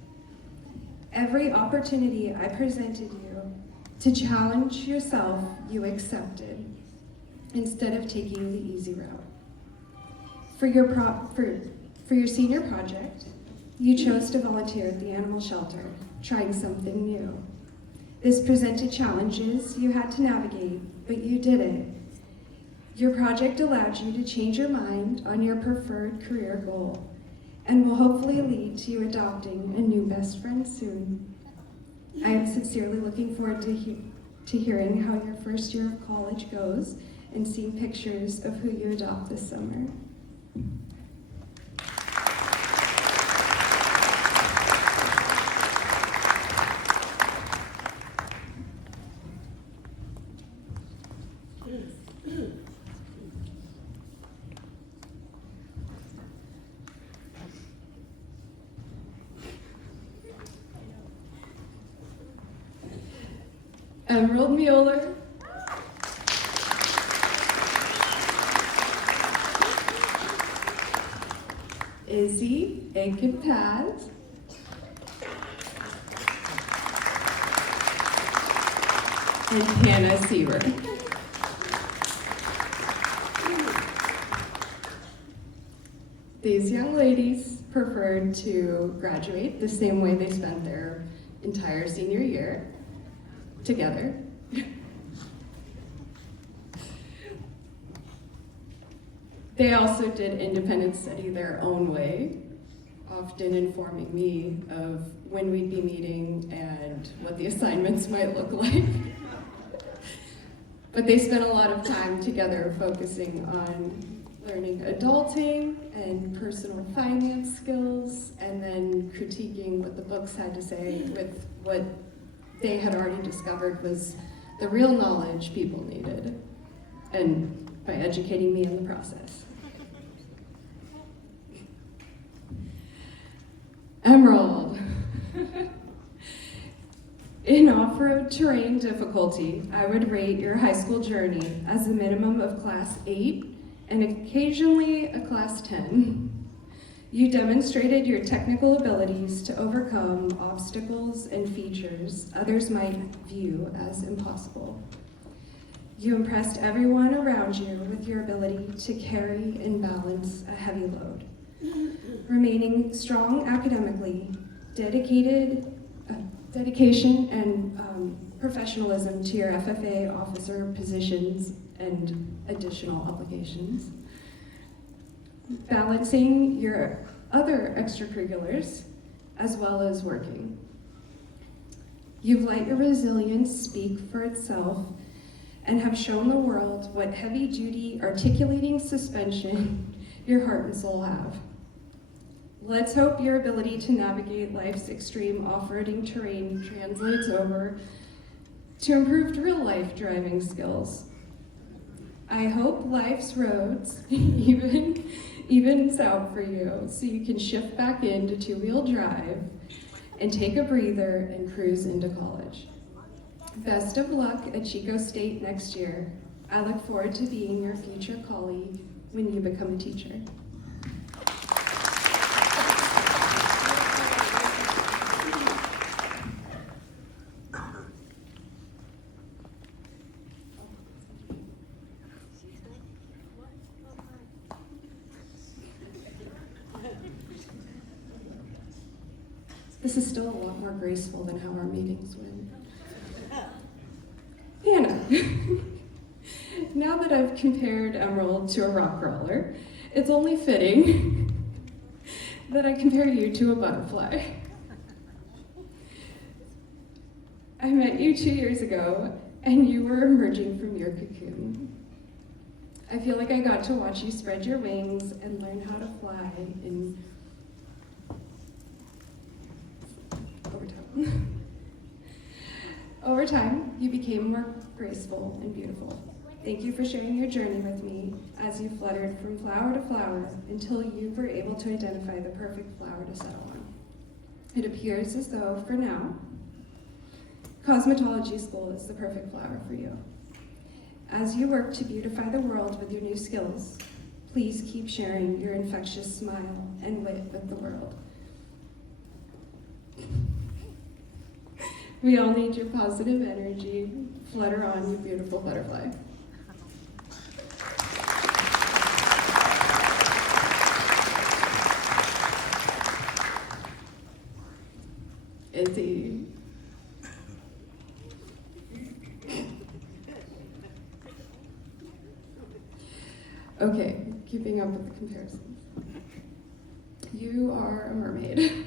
Every opportunity I presented you to challenge yourself, you accepted, instead of taking the easy route. For your senior project, you chose to volunteer at the animal shelter, trying something new. This presented challenges you had to navigate, but you did it. Your project allowed you to change your mind on your preferred career goal and will hopefully lead to you adopting a new best friend soon. I am sincerely looking forward to hearing how your first year of college goes and seeing pictures of who you adopt this summer. Emerald Mueller. Izzy Aiken-Paz. And Hannah Seaver. These young ladies preferred to graduate the same way they spent their entire senior year, together. They also did independent study their own way, often informing me of when we'd be meeting and what the assignments might look like. But they spent a lot of time together focusing on learning adulting and personal finance skills, and then critiquing what the books had to say with what they had already discovered was the real knowledge people needed, and by educating me in the process. Emerald. In off-road terrain difficulty, I would rate your high school journey as a minimum of class 8 and occasionally a class 10. You demonstrated your technical abilities to overcome obstacles and features others might view as impossible. You impressed everyone around you with your ability to carry and balance a heavy load. Remaining strong academically, dedication and professionalism to your FFA officer positions and additional obligations. Balancing your other extracurriculars as well as working. You've let your resilience speak for itself and have shown the world what heavy-duty articulating suspension your heart and soul have. Let's hope your ability to navigate life's extreme off-roading terrain translates over to improved real-life driving skills. I hope life's roads evens out for you so you can shift back into two-wheel drive and take a breather and cruise into college. Best of luck at Chico State next year. I look forward to being your future colleague when you become a teacher. This is still a lot more graceful than how our meetings went. Hannah. Now that I've compared Emerald to a rock crawler, it's only fitting that I compare you to a butterfly. I met you 2 years ago, and you were emerging from your cocoon. I feel like I got to watch you spread your wings and learn how to fly in Over time, you became more graceful and beautiful. Thank you for sharing your journey with me as you fluttered from flower to flower until you were able to identify the perfect flower to settle on. It appears as though, for now, cosmetology school is the perfect flower for you. As you work to beautify the world with your new skills, please keep sharing your infectious smile and wit with the world. We all need your positive energy. Flutter on, you beautiful butterfly. Izzy. Okay, keeping up with the comparisons. You are a mermaid.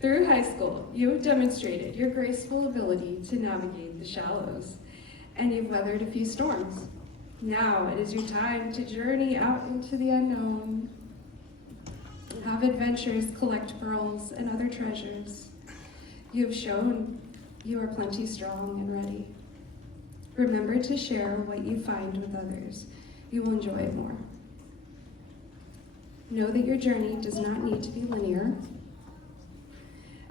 Through high school, you have demonstrated your graceful ability to navigate the shallows, and you've weathered a few storms. Now it is your time to journey out into the unknown. Have adventures, collect pearls and other treasures. You have shown you are plenty strong and ready. Remember to share what you find with others. You will enjoy it more. Know that your journey does not need to be linear.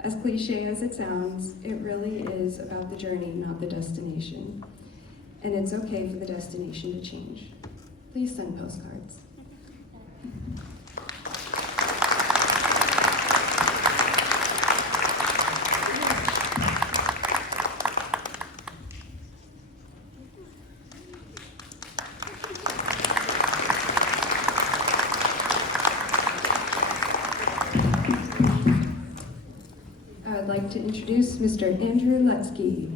As cliche as it sounds, it really is about the journey, not the destination. And it's okay for the destination to change. Please send postcards. I would like to introduce Mr. Andrew Lutsky.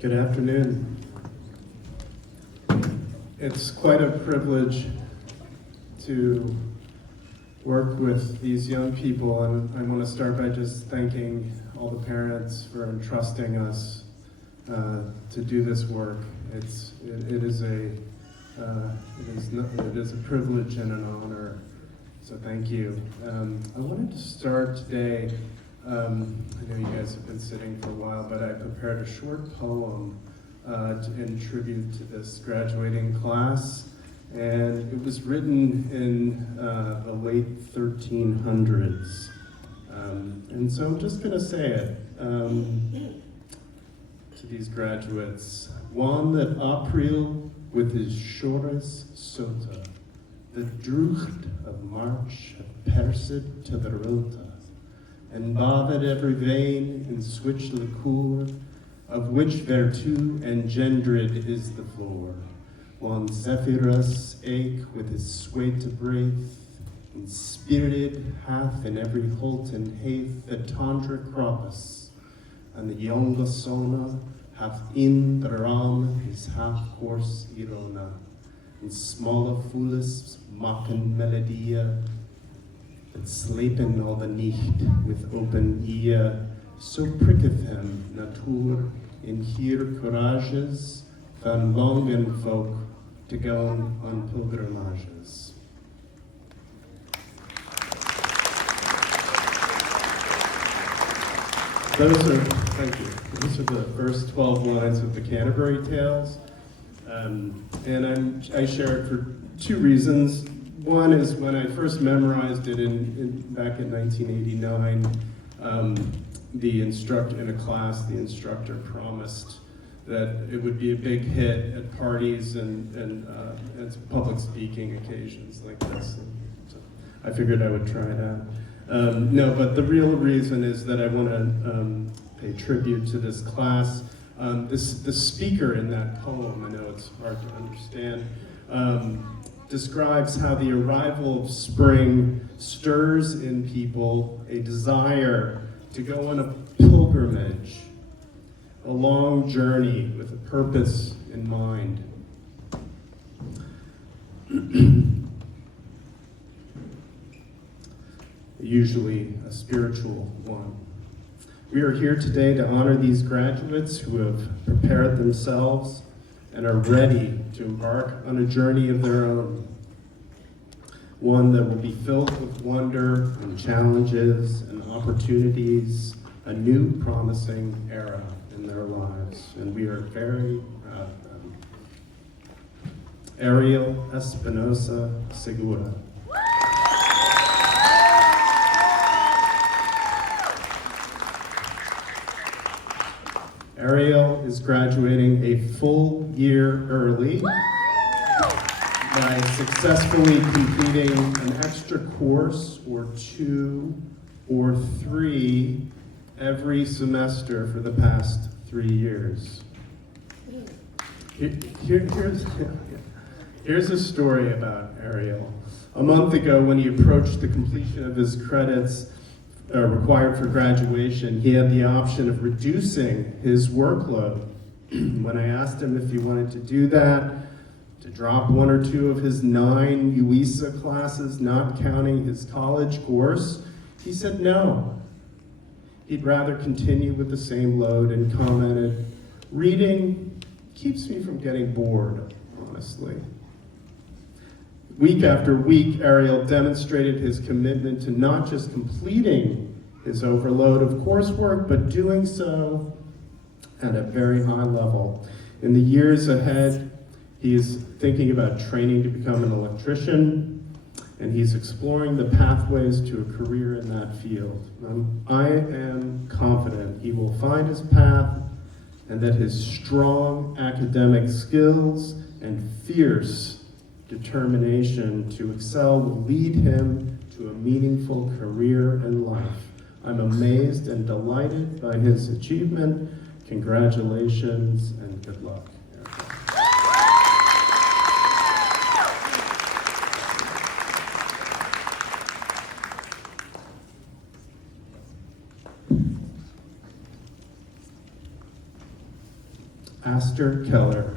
Good afternoon. It's quite a privilege to work with these young people, and I want to start by just thanking all the parents for entrusting us to do this work. It is a privilege and an honor. So thank you. I wanted to start today. I know you guys have been sitting for a while, but I prepared a short poem in tribute to this graduating class, and it was written in the late 1300s. And so I'm just going to say it to these graduates. One that April with his shores sota, the drucht of March have persid to the rota, and bathed every vein in switch liqueur, of which vertu engendred is the floor. One Zephyrus eke with his sway to breath, inspirited hath in every holt and haith the tundra cropus, and the young sona hath in the ram his half-course irona, in smaller fullest mocken melodia, that slepen all the night with open ear, so pricketh him natur in here courages van longen folk to go on pilgrimages. Thank you. Those are the first 12 lines of the Canterbury Tales. And I share it for two reasons. One is when I first memorized it back in 1989, in a class, the instructor promised that it would be a big hit at parties and public speaking occasions like this. And so I figured I would try that. No, but the real reason is that I want to pay tribute to this class. The speaker in that poem, I know it's hard to understand, describes how the arrival of spring stirs in people a desire to go on a pilgrimage, a long journey with a purpose in mind. Usually a spiritual one. We are here today to honor these graduates who have prepared themselves and are ready to embark on a journey of their own. One that will be filled with wonder and challenges and opportunities, a new promising era in their lives. And we are very proud of them. Ariel Espinosa Segura. Ariel is graduating a full year early by successfully completing an extra course or 2 or 3 every semester for the past 3 years. Here's a story about Ariel. A month ago, when he approached the completion of his credits required for graduation, he had the option of reducing his workload. When I asked him if he wanted to do that, to drop 1 or 2 of his 9 UISA classes, not counting his college course, he said no. He'd rather continue with the same load and commented, "Reading keeps me from getting bored, honestly." Week after week, Ariel demonstrated his commitment to not just completing his overload of coursework, but doing so at a very high level. In the years ahead, he is thinking about training to become an electrician, and he's exploring the pathways to a career in that field. I am confident he will find his path and that his strong academic skills and fierce determination to excel will lead him to a meaningful career in life. I'm amazed and delighted by his achievement. Congratulations and good luck. Aster Keller.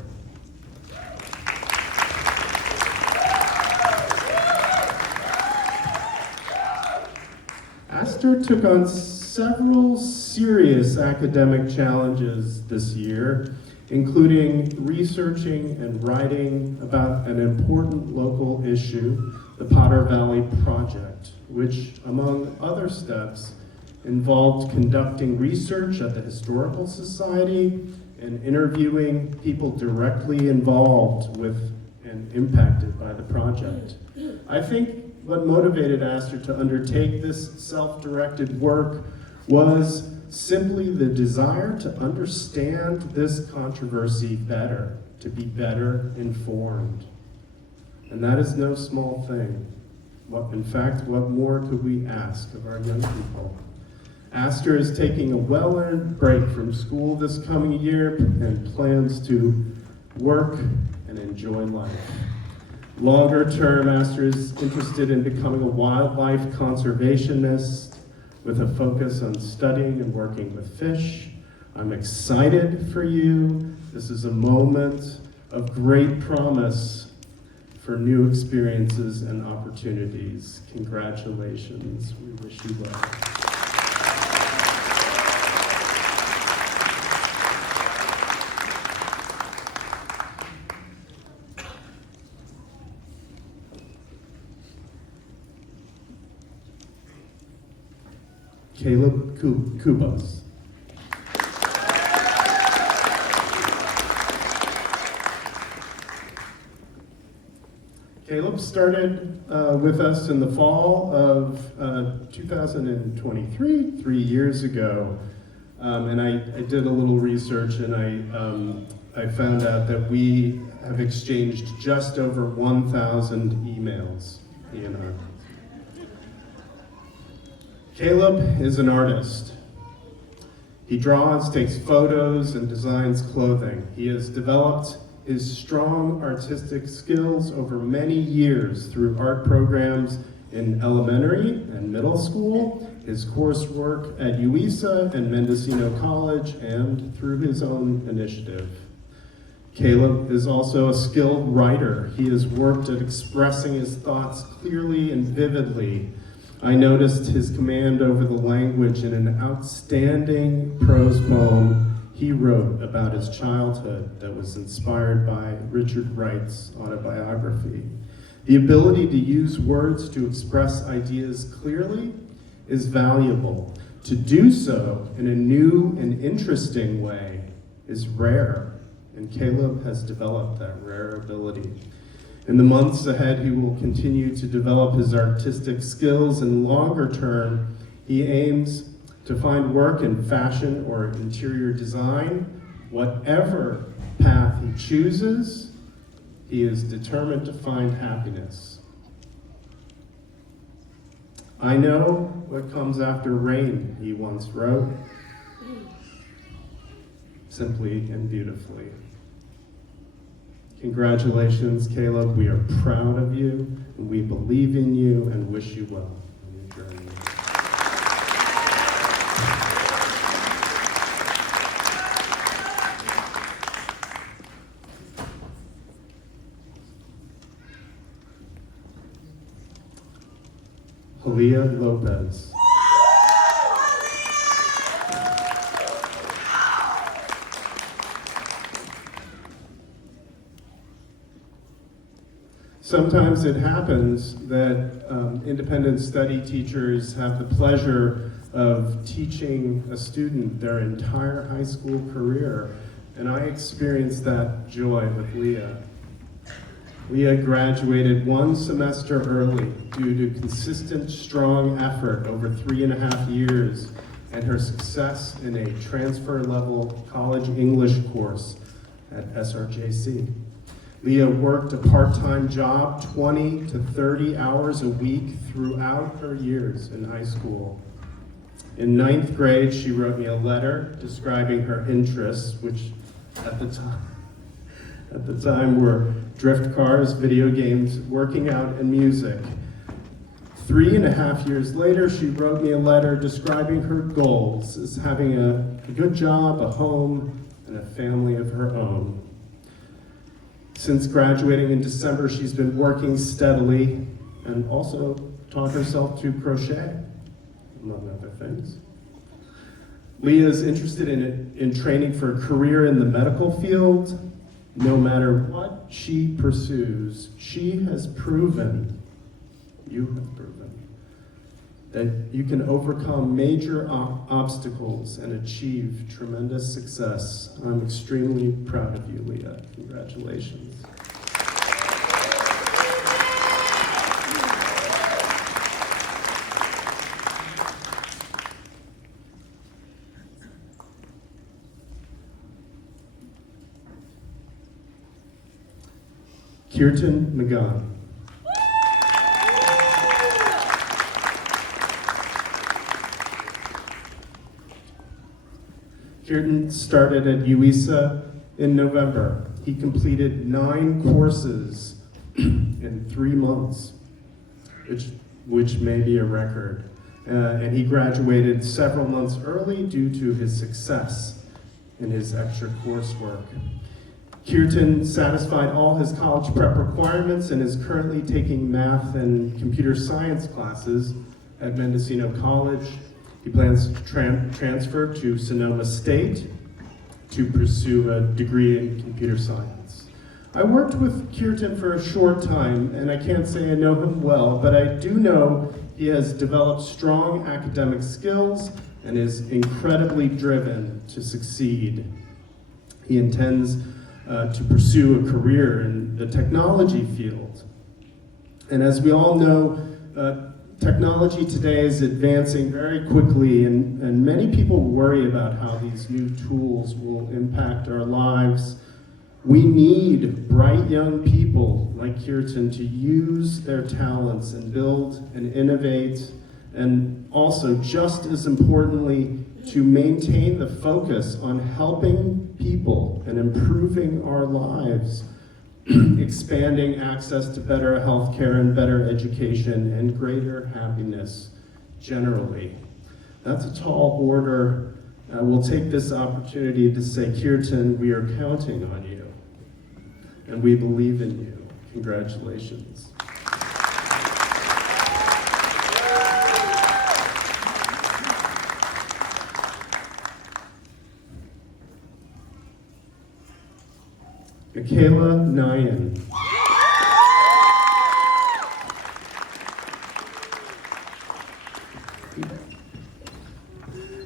Aster took on several serious academic challenges this year, including researching and writing about an important local issue, the Potter Valley Project, which, among other steps, involved conducting research at the Historical Society and interviewing people directly involved with and impacted by the project. I think what motivated Aster to undertake this self-directed work was simply the desire to understand this controversy better, to be better informed. And that is no small thing. In fact, what more could we ask of our young people? Aster is taking a well-earned break from school this coming year and plans to work and enjoy life. Longer term, Aster is interested in becoming a wildlife conservationist with a focus on studying and working with fish. I'm excited for you. This is a moment of great promise for new experiences and opportunities. Congratulations. We wish you well. Caleb Kubas. Caleb started with us in the fall of 2023, 3 years ago, and I did a little research, and I found out that we have exchanged just over 1,000 emails, he and I. Caleb is an artist. He draws, takes photos, and designs clothing. He has developed his strong artistic skills over many years through art programs in elementary and middle school, his coursework at UISA and Mendocino College, and through his own initiative. Caleb is also a skilled writer. He has worked at expressing his thoughts clearly and vividly. I noticed his command over the language in an outstanding prose poem he wrote about his childhood that was inspired by Richard Wright's autobiography. The ability to use words to express ideas clearly is valuable. To do so in a new and interesting way is rare, and Caleb has developed that rare ability. In the months ahead, he will continue to develop his artistic skills, and longer term, he aims to find work in fashion or interior design. Whatever path he chooses, he is determined to find happiness. I know what comes after rain, he once wrote. simply and beautifully. Congratulations, Caleb. We are proud of you, and we believe in you and wish you well on your journey. Jalea Lopez. Sometimes it happens that independent study teachers have the pleasure of teaching a student their entire high school career, and I experienced that joy with Leah. Leah graduated one semester early due to consistent, strong effort over 3.5 years and her success in a transfer-level college English course at SRJC. Leah worked a part-time job 20 to 30 hours a week throughout her years in high school. In 9th grade, she wrote me a letter describing her interests, which at the time were drift cars, video games, working out, and music. 3.5 years later, she wrote me a letter describing her goals as having a good job, a home, and a family of her own. Since graduating in December, she's been working steadily and also taught herself to crochet, among other things. Leah is interested in training for a career in the medical field. No matter what she pursues, she has proven, you have proven, that you can overcome major obstacles and achieve tremendous success. I'm extremely proud of you, Leah. Congratulations. Kirtan Magan. Kirtan started at UISA in November. He completed 9 courses in 3 months, which may be a record. And he graduated several months early due to his success in his extra coursework. Kirtan satisfied all his college prep requirements and is currently taking math and computer science classes at Mendocino College. He plans to transfer to Sonoma State to pursue a degree in computer science. I worked with Kirtan for a short time, and I can't say I know him well, but I do know he has developed strong academic skills and is incredibly driven to succeed. He intends to pursue a career in the technology field. And as we all know, technology today is advancing very quickly, and many people worry about how these new tools will impact our lives. We need bright young people like Kirtan to use their talents and build and innovate, and also, just as importantly, to maintain the focus on helping people and improving our lives, expanding access to better health care and better education and greater happiness generally. That's a tall order. We'll take this opportunity to say, Kirtan, we are counting on you, and we believe in you. Congratulations. Michaela Nyan.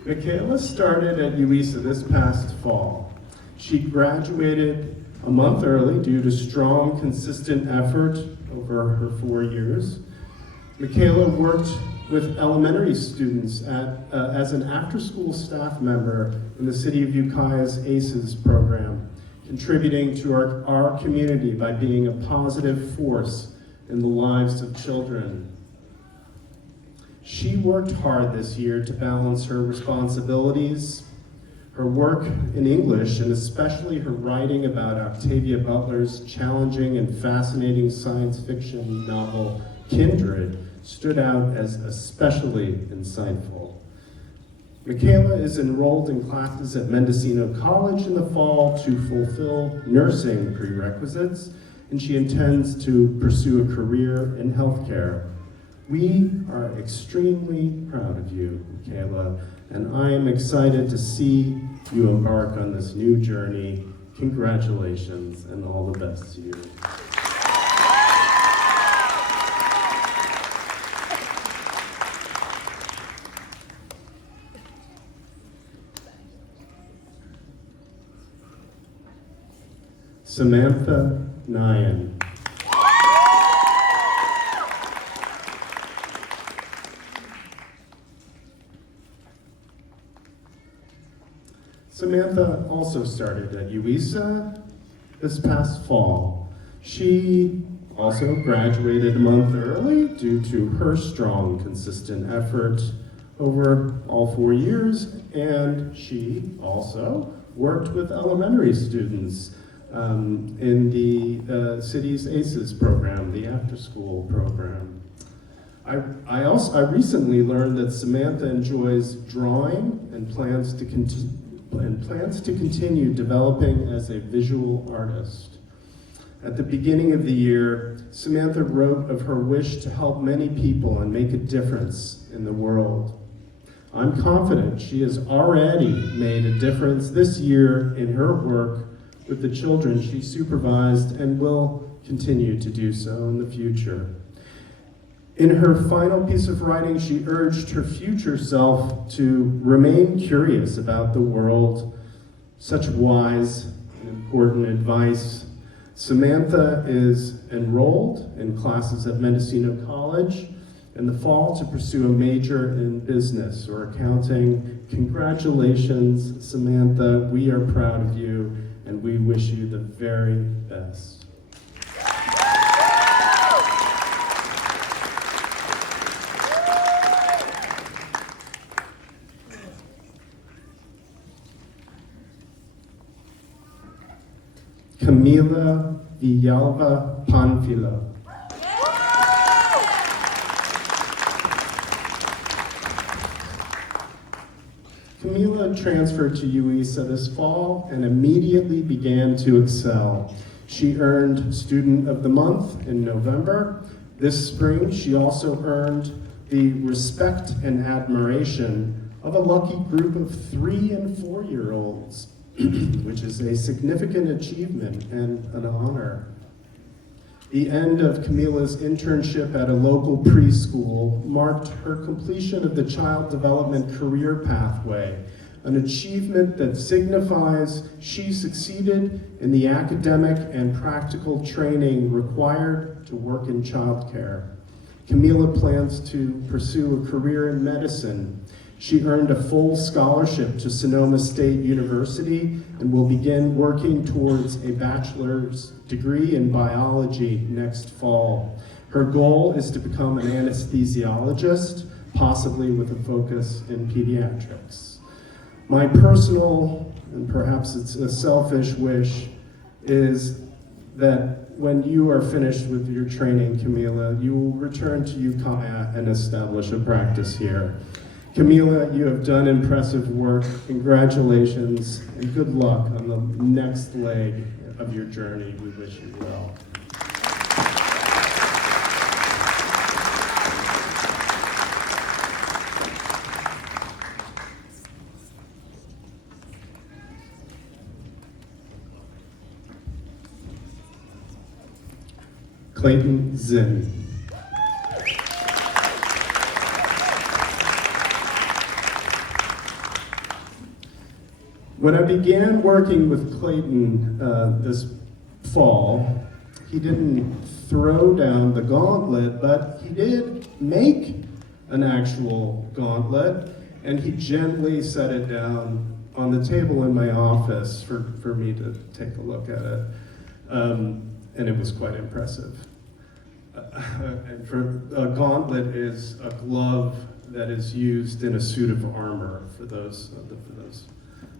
Michaela started at UISA this past fall. She graduated a month early due to strong, consistent effort over her 4 years. Michaela worked with elementary students as an after-school staff member in the City of Ukiah's ACES program, contributing to our community by being a positive force in the lives of children. She worked hard this year to balance her responsibilities, Her work in English, and especially her writing about Octavia Butler's challenging and fascinating science fiction novel, Kindred, stood out as especially insightful. Michaela is enrolled in classes at Mendocino College in the fall to fulfill nursing prerequisites, and she intends to pursue a career in healthcare. We are extremely proud of you, Michaela, and I am excited to see you embark on this new journey. Congratulations and all the best to you. Samantha Nyan. Samantha also started at UISA this past fall. She also graduated a month early due to her strong, consistent effort over all 4 years, and she also worked with elementary students in the city's ACES program, the after-school program. I recently learned that Samantha enjoys drawing and plans to continue developing as a visual artist. At the beginning of the year, Samantha wrote of her wish to help many people and make a difference in the world. I'm confident she has already made a difference this year in her work with the children she supervised and will continue to do so in the future. In her final piece of writing, she urged her future self to remain curious about the world. Such wise and important advice. Samantha is enrolled in classes at Mendocino College in the fall to pursue a major in business or accounting. Congratulations, Samantha. We are proud of you and we wish you the very best. Camila Villalba Panfilo. Camila transferred to UISA this fall and immediately began to excel. She earned Student of the Month in November. This spring, she also earned the respect and admiration of a lucky group of 3- and 4-year-olds, which is a significant achievement and an honor. The end of Camila's internship at a local preschool marked her completion of the Child Development Career Pathway, an achievement that signifies she succeeded in the academic and practical training required to work in childcare. Camila plans to pursue a career in medicine. She earned a full scholarship to Sonoma State University and will begin working towards a bachelor's degree in biology next fall. Her goal is to become an anesthesiologist, possibly with a focus in pediatrics. My personal, and perhaps it's a selfish wish, is that when you are finished with your training, Camila, you will return to Ukiah and establish a practice here. Camila, you have done impressive work. Congratulations and good luck on the next leg of your journey. We wish you well. Clayton Zinn. When I began working with Clayton this fall, he didn't throw down the gauntlet, but he did make an actual gauntlet, and he gently set it down on the table in my office for me to take a look at it, and it was quite impressive. And for a gauntlet is a glove that is used in a suit of armor, for those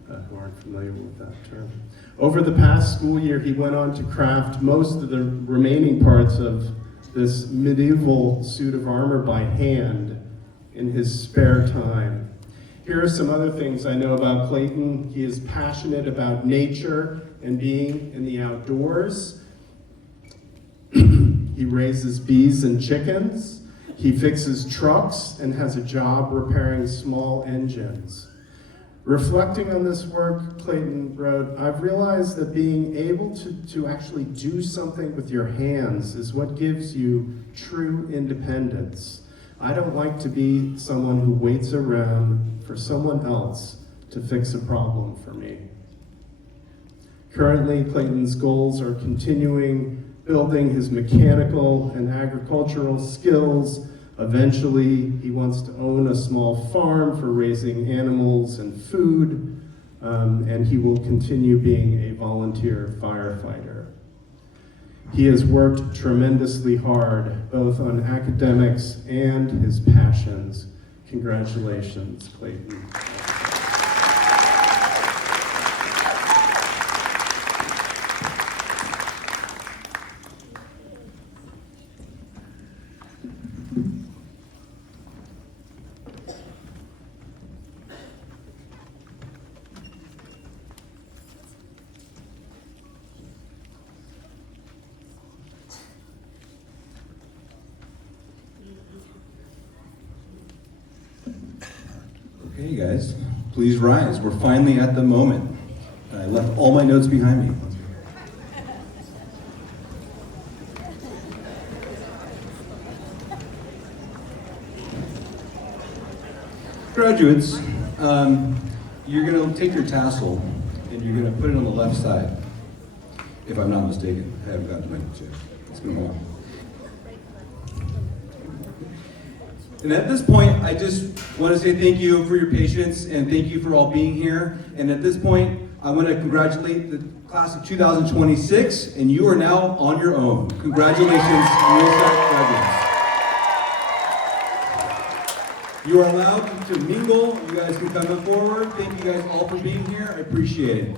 who aren't familiar with that term. Over the past school year, he went on to craft most of the remaining parts of this medieval suit of armor by hand in his spare time. Here are some other things I know about Clayton. He is passionate about nature and being in the outdoors. He raises bees and chickens. He fixes trucks and has a job repairing small engines. Reflecting on this work, Clayton wrote, "I've realized that being able to actually do something with your hands is what gives you true independence. I don't like to be someone who waits around for someone else to fix a problem for me." Currently, Clayton's goals are continuing building his mechanical and agricultural skills. Eventually, he wants to own a small farm for raising animals and food, and he will continue being a volunteer firefighter. He has worked tremendously hard, both on academics and his passions. Congratulations, Clayton. Okay, guys, please rise. We're finally at the moment. I left all my notes behind me. Graduates, you're going to take your tassel and you're going to put it on the left side, if I'm not mistaken. I haven't gotten to my notes yet. It's been a while. And at this point, I just want to say thank you for your patience and thank you for all being here. And at this point, I want to congratulate the class of 2026, and you are now on your own. Congratulations, UISA graduates. You are allowed to mingle. You guys can come up forward. Thank you guys all for being here. I appreciate it.